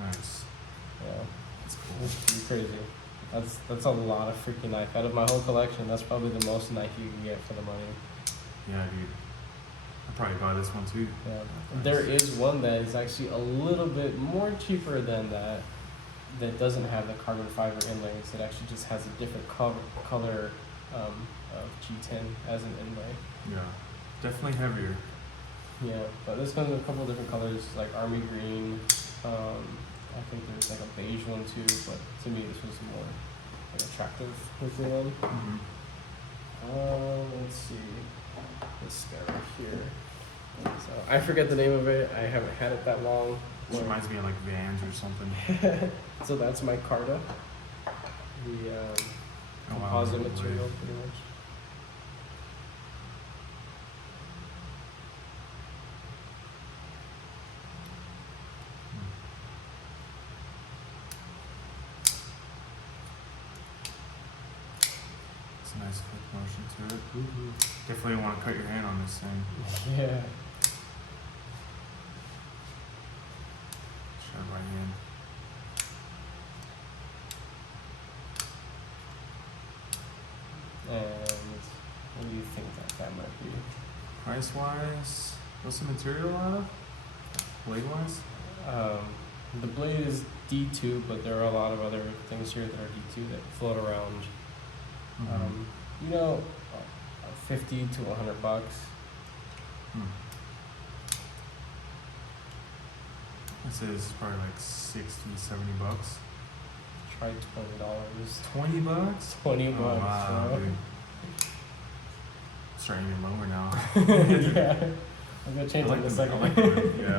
Nice. Yeah, That's cool. it's pretty crazy. That's a lot of freaking knife. Out of my whole collection, that's probably the most knife you can get for the money. Yeah, dude. I'd probably buy this one too. Yeah. Nice. There is one that is actually a little bit more cheaper than that. That doesn't have the carbon fiber inlays. It actually just has a different color of G10 as an inlay. Yeah. Definitely heavier. Yeah, but this comes in a couple of different colors, like army green. I think there's like a beige one too, but to me this was a more like, attractive looking one. Mm-hmm. Let's see, this guy right here. So I forget the name of it. I haven't had it that long. This reminds me of like Vans or something. So that's my Carta, the composite material, pretty much. It's a nice flick motion to it. Definitely want to cut your hand on this thing. Yeah. Shove right in. And what do you think that might be? Price wise, what's the material out of? Blade wise? The blade is D2, but there are a lot of other things here that are D2 that float around. Mm-hmm. You know, 50 to 100 bucks. This is probably like 60, 70 bucks. Try $20. 20 bucks? 20 bucks. Oh, wow, bro. dude. It's starting to get lower now. Yeah. I'm gonna change it in a second. I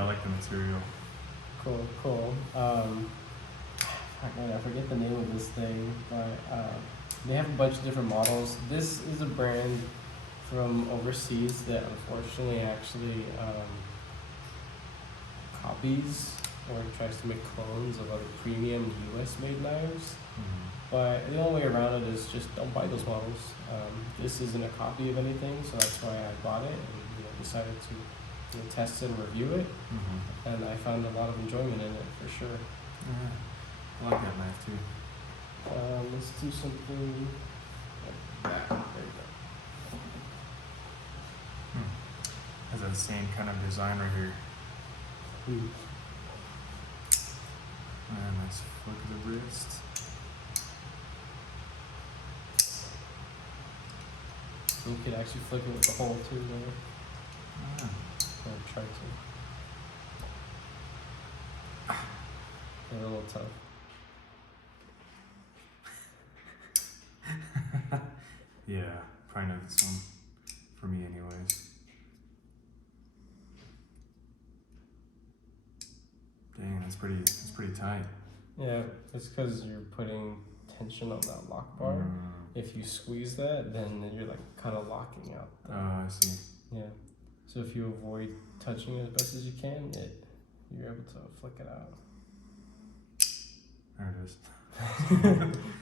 like the material. Cool. I forget the name of this thing, but they have a bunch of different models. This is a brand from overseas that unfortunately actually copies or tries to make clones of other premium US made knives. Mm-hmm. But the only way around it is just don't buy those models. This isn't a copy of anything, so that's why I bought it and decided to test it and review it. Mm-hmm. And I found a lot of enjoyment in it for sure. Yeah. I like that knife too. Let's do something like that. There you go. Has that same kind of design right here. Nice flick of the wrist. You could actually flick it with the hole too there. Ah. Or try to. They're a little tough. Yeah, probably not this one for me anyways. Dang, that's pretty tight. Yeah, it's because you're putting tension on that lock bar. If you squeeze that, then you're like kind of locking out. Oh, I see. Yeah. So if you avoid touching it as best as you can, you're able to flick it out. There it is.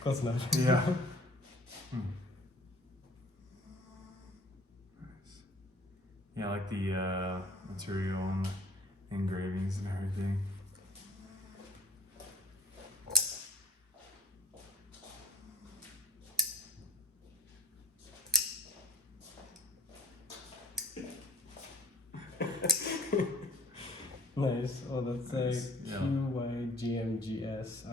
Close enough. Yeah. Nice. Yeah, I like the material and the engravings and everything. Nice. Well, that's Nice. a Yeah. QYGMGS.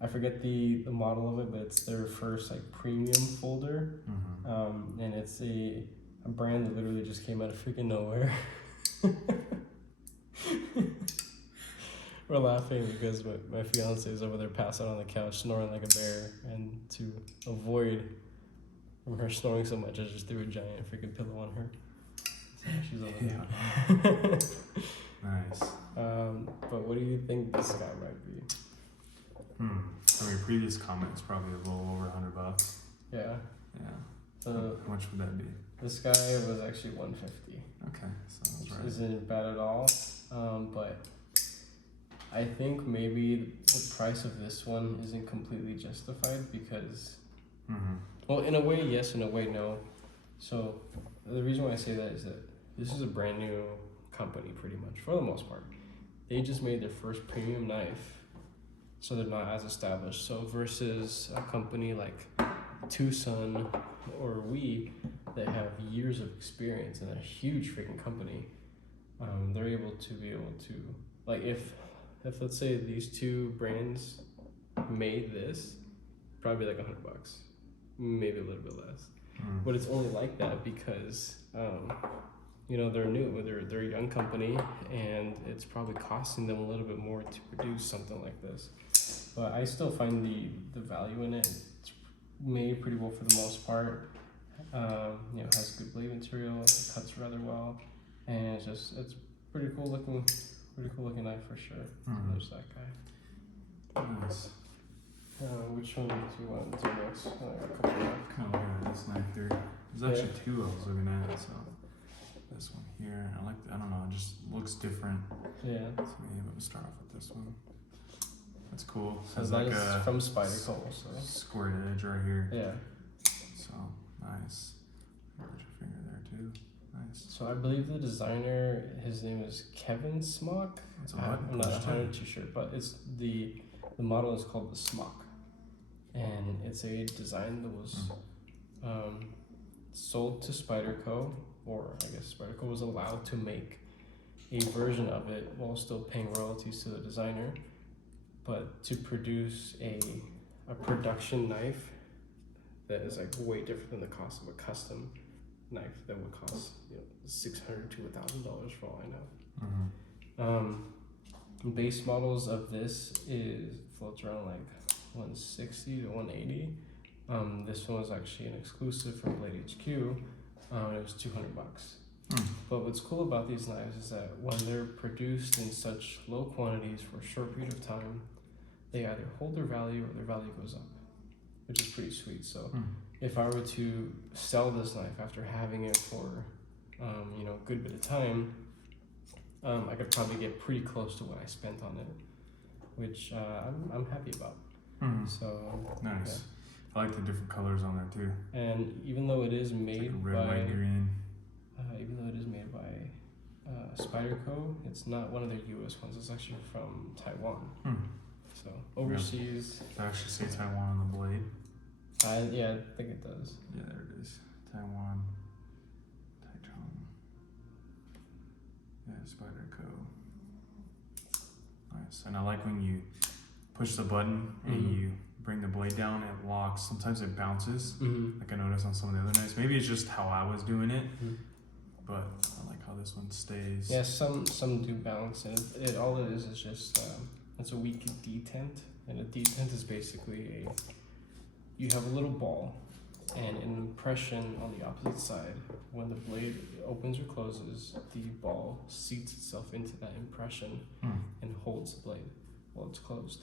I forget the model of it, but it's their first like premium folder. Mm-hmm. And it's a brand that literally just came out of freaking nowhere. We're laughing because my fiance is over there passed out on the couch snoring like a bear, and to avoid from her snoring so much, I just threw a giant freaking pillow on her. So she's over there. Nice. But what do you think this guy might be? From your previous comment, it's probably a little over $100. Yeah. Yeah. So How much would that be? this guy was actually $150. Okay, so that's Which right. isn't bad at all. But I think maybe the price of this one isn't completely justified because, well, in a way yes, in a way no. So the reason why I say that is that this is a brand new company, pretty much for the most part. They just made their first premium knife, so they're not as established. So versus a company like Tucson or We that have years of experience and a huge freaking company, they're able to like if let's say these two brands made this, probably like $100, maybe a little bit less. But it's only like that because they're new, they're a young company, and it's probably costing them a little bit more to produce something like this. But I still find the value in it. It's made pretty well for the most part. It has good blade material, it cuts rather well, and it's pretty cool looking knife for sure. So there's that guy. Nice. Which one do you want to do next? I got a couple more. Kind of looking at this knife there. There's actually two I was looking at. So this one here, I don't know, it just looks different. Yeah. So maybe we'll start off with this one. That's cool. So that like is from Spyderco. So squared edge right here. Yeah. So nice. Put your finger there too. Nice. So I believe the designer, his name is Kevin Smock. I'm not 100% sure, but it's the model is called the Smock, and it's a design that was sold to Spyderco, or I guess Spyderco was allowed to make a version of it while still paying royalties to the designer, but to produce a production knife that is like way different than the cost of a custom knife that would cost $600 to $1,000 for all I know. Base models of this floats around like 160 to 180. This one was actually an exclusive from Blade HQ. It was $200. But what's cool about these knives is that when they're produced in such low quantities for a short period of time, they either hold their value or their value goes up, which is pretty sweet. So if I were to sell this knife after having it for a good bit of time, I could probably get pretty close to what I spent on it, which I'm happy about. So nice. I like the different colors on there too. And even though it is made like red, white, green. Spyderco, it's not one of their US ones. It's actually from Taiwan. So overseas. Does it actually say Taiwan on the blade? Yeah, I think it does. Yeah, there it is. Taiwan. Yeah, Spyderco. Nice. And I like when you push the button and you bring the blade down, it locks. Sometimes it bounces. Like I noticed on some of the other knives. Maybe it's just how I was doing it, but I like how this one stays. Yeah, some do bounce, and all it is just it's a weak detent, and a detent is basically you have a little ball and an impression on the opposite side. When the blade opens or closes, the ball seats itself into that impression and holds the blade while it's closed.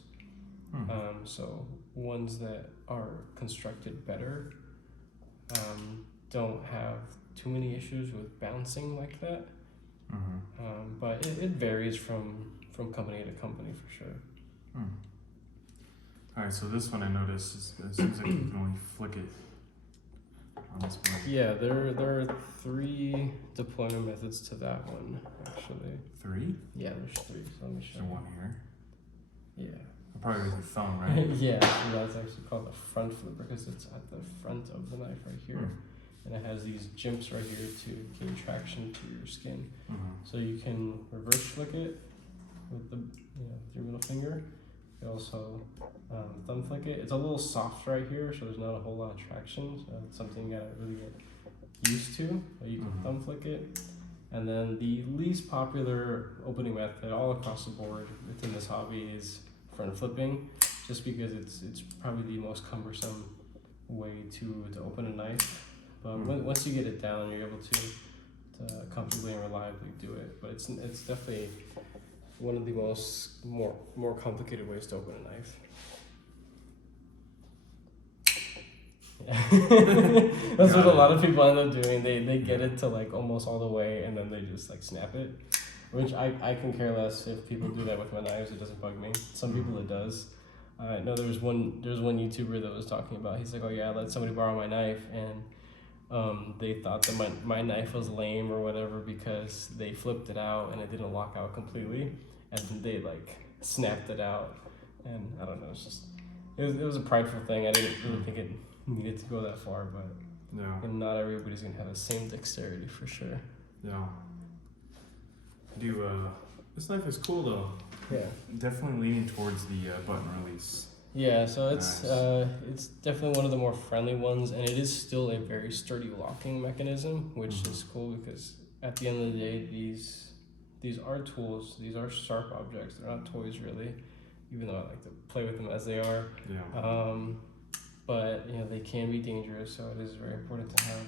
So ones that are constructed better don't have too many issues with bouncing like that. But it varies from company to company for sure. Alright, so this one I noticed it seems like you can only flick it on this blade. Yeah, there are 3 deployment methods to that one, actually. 3? Yeah, there's 3. So let me show Is there you. one here? Yeah. Probably with your thumb, right? Yeah, so that's actually called the front flipper because it's at the front of the knife right here. And it has these jimps right here to gain traction to your skin. So you can reverse flick it with your middle finger. You also thumb flick it. It's a little soft right here, so there's not a whole lot of traction. So it's something you gotta really get used to. But you can thumb flick it. And then the least popular opening method all across the board within this hobby is front flipping, just because it's probably the most cumbersome way to open a knife. But once you get it down, you're able to comfortably and reliably do it. But it's definitely one of the more complicated ways to open a knife. That's what a lot of people end up doing. They get it to like almost all the way, and then they just like snap it. Which I can care less if people do that with my knives. It doesn't bug me. Some people it does. I know there's one YouTuber that was talking about. He's like, oh yeah, I let somebody borrow my knife, and they thought that my knife was lame or whatever because they flipped it out and it didn't lock out completely, and then they like snapped it out, and I don't know. It's just it was a prideful thing. I didn't really think it needed to go that far, but Yeah. not everybody's gonna have the same dexterity for sure. Yeah. This knife is cool though. Yeah. Definitely leaning towards the button release. Yeah, so it's Nice. it's definitely one of the more friendly ones, and it is still a very sturdy locking mechanism, which is cool because at the end of the day, these are tools. These are sharp objects. They're not toys, really, even though I like to play with them as they are. Yeah. But they can be dangerous, so it is very important to have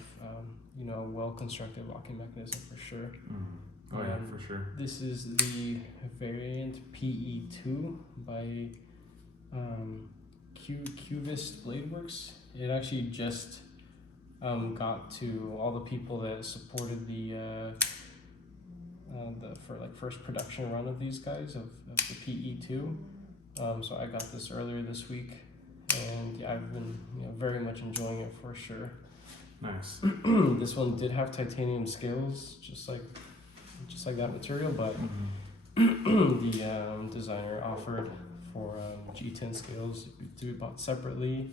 a well constructed locking mechanism for sure. Oh yeah, for sure. This is the variant PE2 by Cuvist Bladeworks. It actually just got to all the people that supported the first production run of these guys of the PE2. So I got this earlier this week, and yeah, I've been very much enjoying it for sure. Nice. This one did have titanium scales, just like that material, but the designer offered for G10 scales to be bought separately,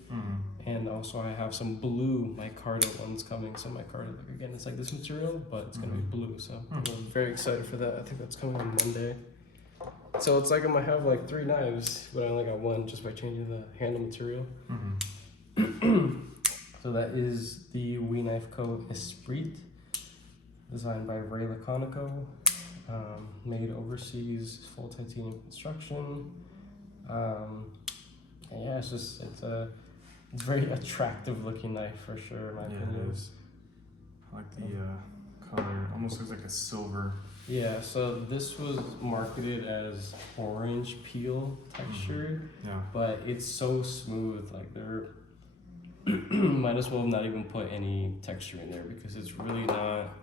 and also I have some blue micarta ones coming. So micarta, again, it's like this material, but it's gonna be blue. So I'm very excited for that. I think that's coming on Monday. So it's like I'm gonna have like 3 knives, but I only got one just by changing the handle material. So that is the We Knife Co. Esprit, designed by Ray Laconico, made overseas, full titanium construction. And yeah, it's a very attractive looking knife for sure, in my opinion. It is. I like the color. Almost looks like a silver. Yeah, so this was marketed as orange peel texture, Yeah. but it's so smooth. Like they're might as well not even put any texture in there because it's really not.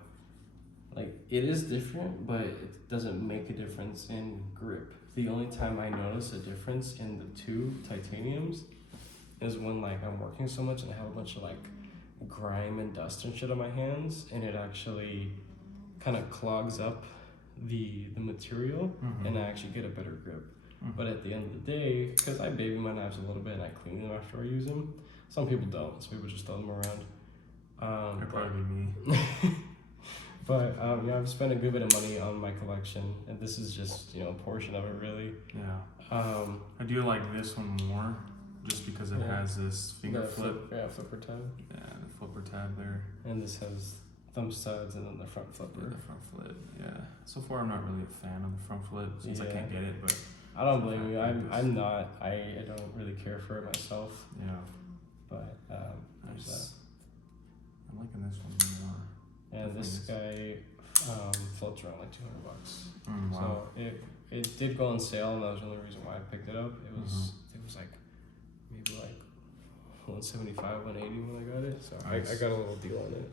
Like, it is different, but it doesn't make a difference in grip. The only time I notice a difference in the 2 titaniums is when like I'm working so much and I have a bunch of like grime and dust and shit on my hands, and it actually kind of clogs up the material, and I actually get a better grip. But at the end of the day, because I baby my knives a little bit and I clean them after I use them, some people don't. Some people just throw them around. It'd probably be me. But I've spent a good bit of money on my collection, and this is just a portion of it, really. Yeah. I do like this one more, just because it has this finger flip. Flipper tab. Yeah, the flipper tab there. And this has thumb studs and then the front flipper. Yeah, the front flip. Yeah. So far, I'm not really a fan of the front flip since I can't get it, but. I don't blame you. I'm not. I don't really care for it myself. Yeah. But there's that. I'm liking this one more. And this guy floats around like $200. Wow. So it did go on sale, and that was the only reason why I picked it up. It was like maybe like 175, 180 when I got it. So nice. I got a little deal on it.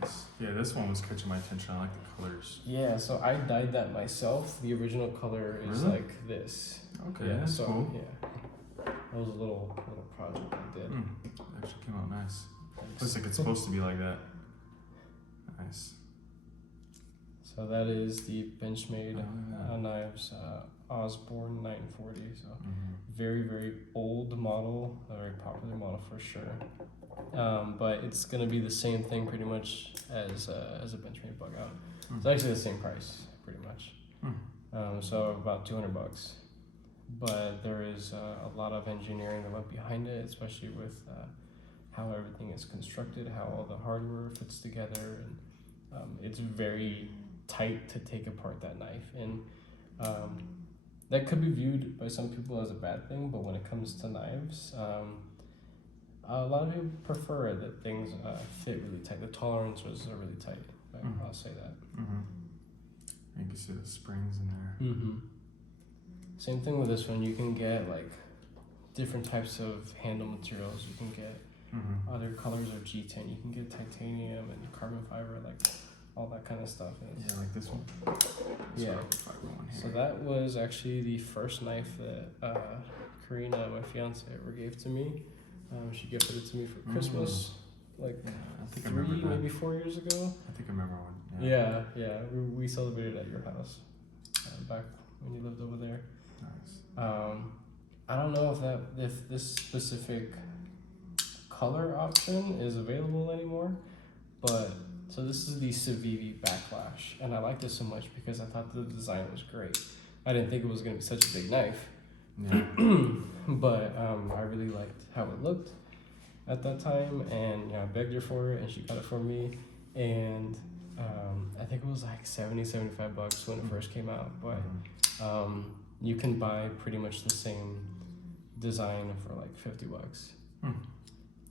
Nice. Yeah, this one was catching my attention. I like the colors. Yeah, so I dyed that myself. The original color is like this. Okay, yeah, that's cool. Yeah, that was a little project I did. Actually came out nice. Looks like it's supposed to be like that. Nice. So that is the Benchmade knives, Osborne 940. So very, very old model, a very popular model for sure. But it's gonna be the same thing pretty much as a Benchmade bug out. It's actually the same price, pretty much. So about $200. But there is a lot of engineering that went behind it, especially with how everything is constructed, how all the hardware fits together, and it's very tight to take apart that knife. And that could be viewed by some people as a bad thing, but when it comes to knives, a lot of people prefer that things fit really tight. The tolerances are really tight. I'll say that. You can see the springs in there. Same thing with this one. You can get like different types of handle materials. You can get other colors of G10. You can get titanium and carbon fiber. Like all that kind of stuff. Yeah, like this one. Yeah. Here. So that was actually the first knife that Karina, my fiance, ever gave to me. She gifted it to me for Christmas, like I think 3, maybe 4 years ago. I think I remember one. Yeah. We celebrated at your house back when you lived over there. Nice. I don't know if this specific color option is available anymore, but so this is the Civivi backlash, and I like this so much because I thought the design was great. I didn't think it was going to be such a big knife, Yeah. but I really liked how it looked at that time, and I begged her for it, and she got it for me, and I think it was like $75 when it first came out, but you can buy pretty much the same design for like $50.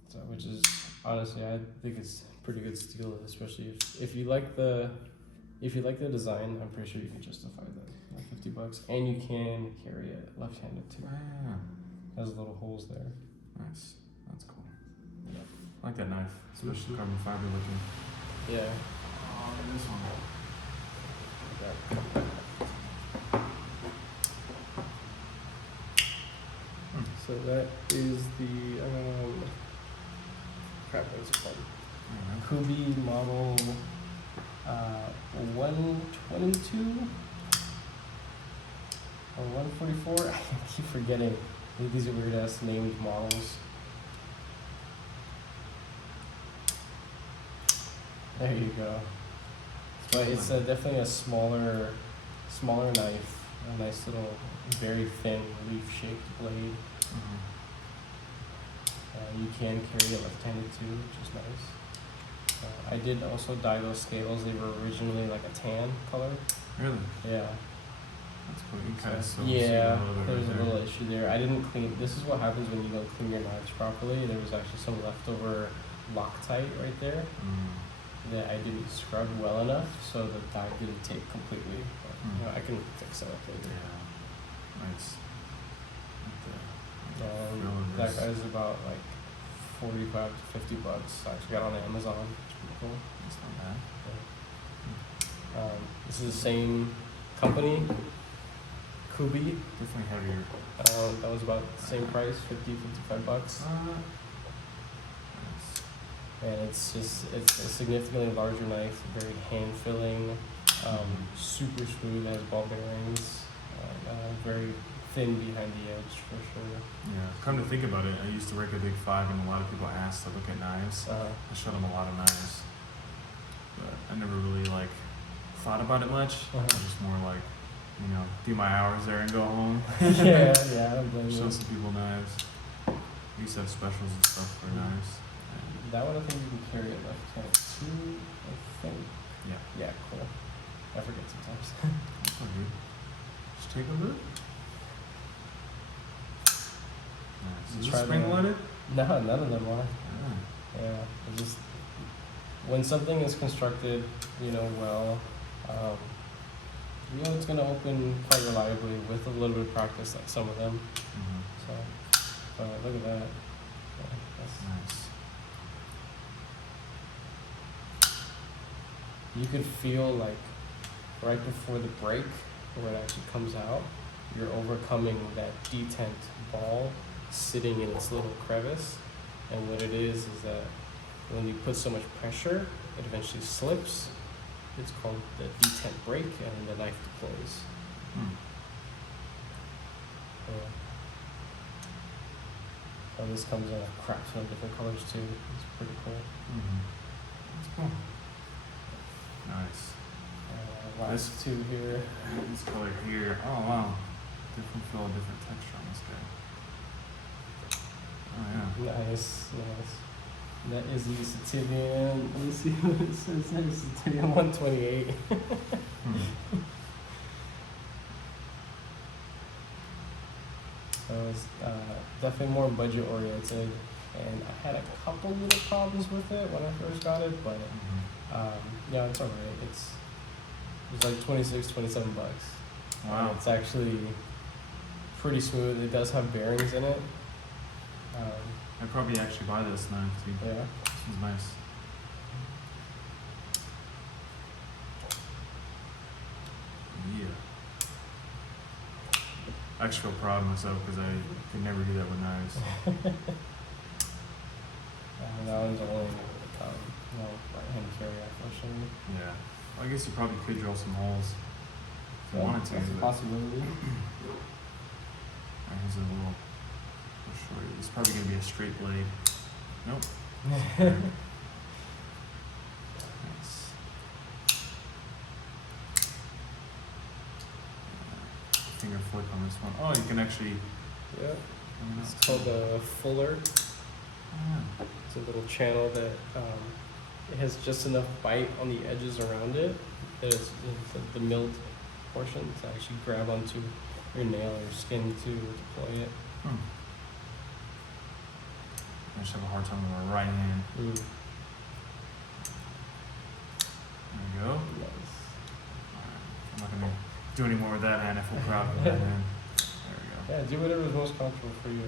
So, which is honestly, I think it's a pretty good steal, especially if you like the design. I'm pretty sure you can justify that, like $50, and you can carry it left-handed too. Has little holes there. Nice, that's cool. Yeah. I like that knife, especially carbon fiber looking. Yeah. Oh, look at this one. So that is the crap. What is it called? Kubi model 122 or 144. I keep forgetting. These are weird ass named models. There you go. But it's definitely a smaller knife. A nice little, very thin leaf-shaped blade. You can carry it left-handed too, which is nice. I did also dye those scales. They were originally like a tan color. Really? Yeah. That's cool. You kind of there's a little issue there. I didn't clean. This is what happens when you don't clean your knives properly. There was actually some leftover Loctite right there that I didn't scrub well enough, so the dye didn't take completely. But, I can fix it up later. Yeah. Nice. That guy's about like $45 to $50. I actually got on Amazon. It's pretty cool. That's not bad. This is the same company, Kubi. Definitely heavier. That was about the same price, $55. Nice. And it's a significantly larger knife, very hand filling, super smooth, has ball bearings, very thin behind the edge for sure. Yeah, come to think about it, I used to work at Big Five, and a lot of people asked to look at knives. I showed them a lot of knives, but I never really thought about it much. I was just more do my hours there and go home. yeah, I don't blame you. Show some people knives. We used to have specials and stuff for knives. That one I think you can carry it left-handed too, I think. Yeah. Yeah, cool. I forget sometimes. That's all good. Just take a look. Nice. Is it spring loaded? No, none of them are. Yeah, just when something is constructed, well, it's gonna open quite reliably with a little bit of practice, like some of them. So, look at that. Yeah, that's nice. You could feel like right before the break, where it actually comes out, you're overcoming that detent ball sitting in its little crevice, and what it is that when you put so much pressure, it eventually slips. It's called the detent break, and the knife deploys. So this comes in a crap ton of different colors too. It's pretty cool. That's cool. Nice. Last two here. This color here. Oh wow. Different feel, different texture on this guy. Oh yeah. Nice. That is the Sitivien. Let me see what it says there. Sitivien 128. So it's definitely more budget oriented, and I had a couple little problems with it when I first got it, but yeah, it's alright. It's like $27. Wow. It's actually pretty smooth. It does have bearings in it. I'd probably actually buy this knife too. Yeah. This is nice. Yeah. I just feel proud of myself because I could never do that with knives. That one's only no right-hand carry, unfortunately. Yeah. Well, I guess you probably could drill some holes if you wanted to. That's a but- possibility. Alright, here's a little. I'll show you. It's probably gonna be a straight blade. Nope. Nice. Finger flick on this one. Oh, you can actually. Yeah. hang it It's out. called a fuller. Yeah. It's a little channel that it has just enough bite on the edges around it that it's the milled portion to actually grab onto your nail or skin to deploy it. Hmm. I just have a hard time with my right hand. Mm. There we go. Nice. Alright. I'm not gonna do any more with that hand. I feel proud of that hand. There we go. Yeah, do whatever is most comfortable for you.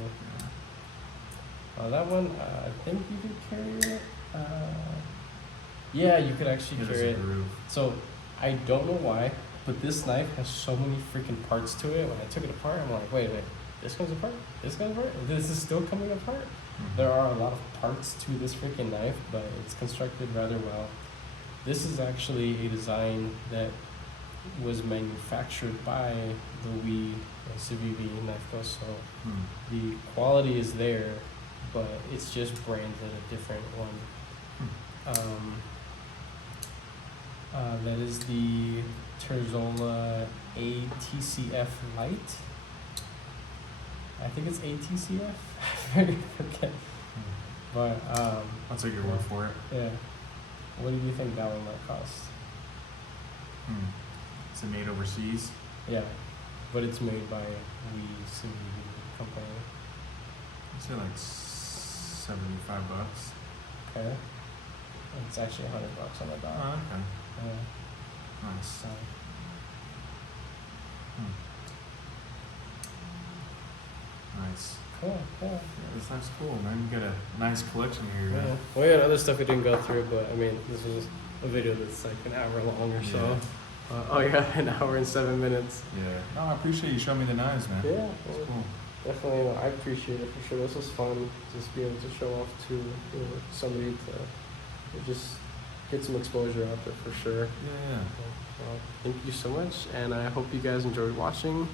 Yeah. That one, I think you could carry it. Yeah, you could actually Give us carry a it. groove. So I don't know why, but this knife has so many freaking parts to it. When I took it apart, I'm like, wait a minute, this comes apart, this comes apart, this is still coming apart. Mhm. There are a lot of parts to this freaking knife, but it's constructed rather well. This is actually a design that was manufactured by the civivi knife co. So Hmm. the quality is there, but it's just branded a different one. That is the Terzola ATCF Lite. I think it's ATCF. I forget. But I'll take your word for it. yeah. What do you think that one might cost? Hmm. Is it made overseas? Yeah, but it's made by civivi company. I'd say like $75. Okay. It's actually $100 on the dot. Oh, okay. Yeah. Nice. So Hmm. Nice. cool. Yeah, this knife's cool, man. You got a nice collection here. Yeah. We had other stuff we didn't go through, but I mean, this was a video that's like an hour long or so. Yeah. Oh yeah, an hour and 7 minutes. Yeah. No, I appreciate you showing me the knives, man. Yeah, It's well, cool. definitely. I appreciate it for sure. This was fun, just be able to show off to somebody to just get some exposure out there for sure. Yeah. Well, thank you so much, and I hope you guys enjoyed watching.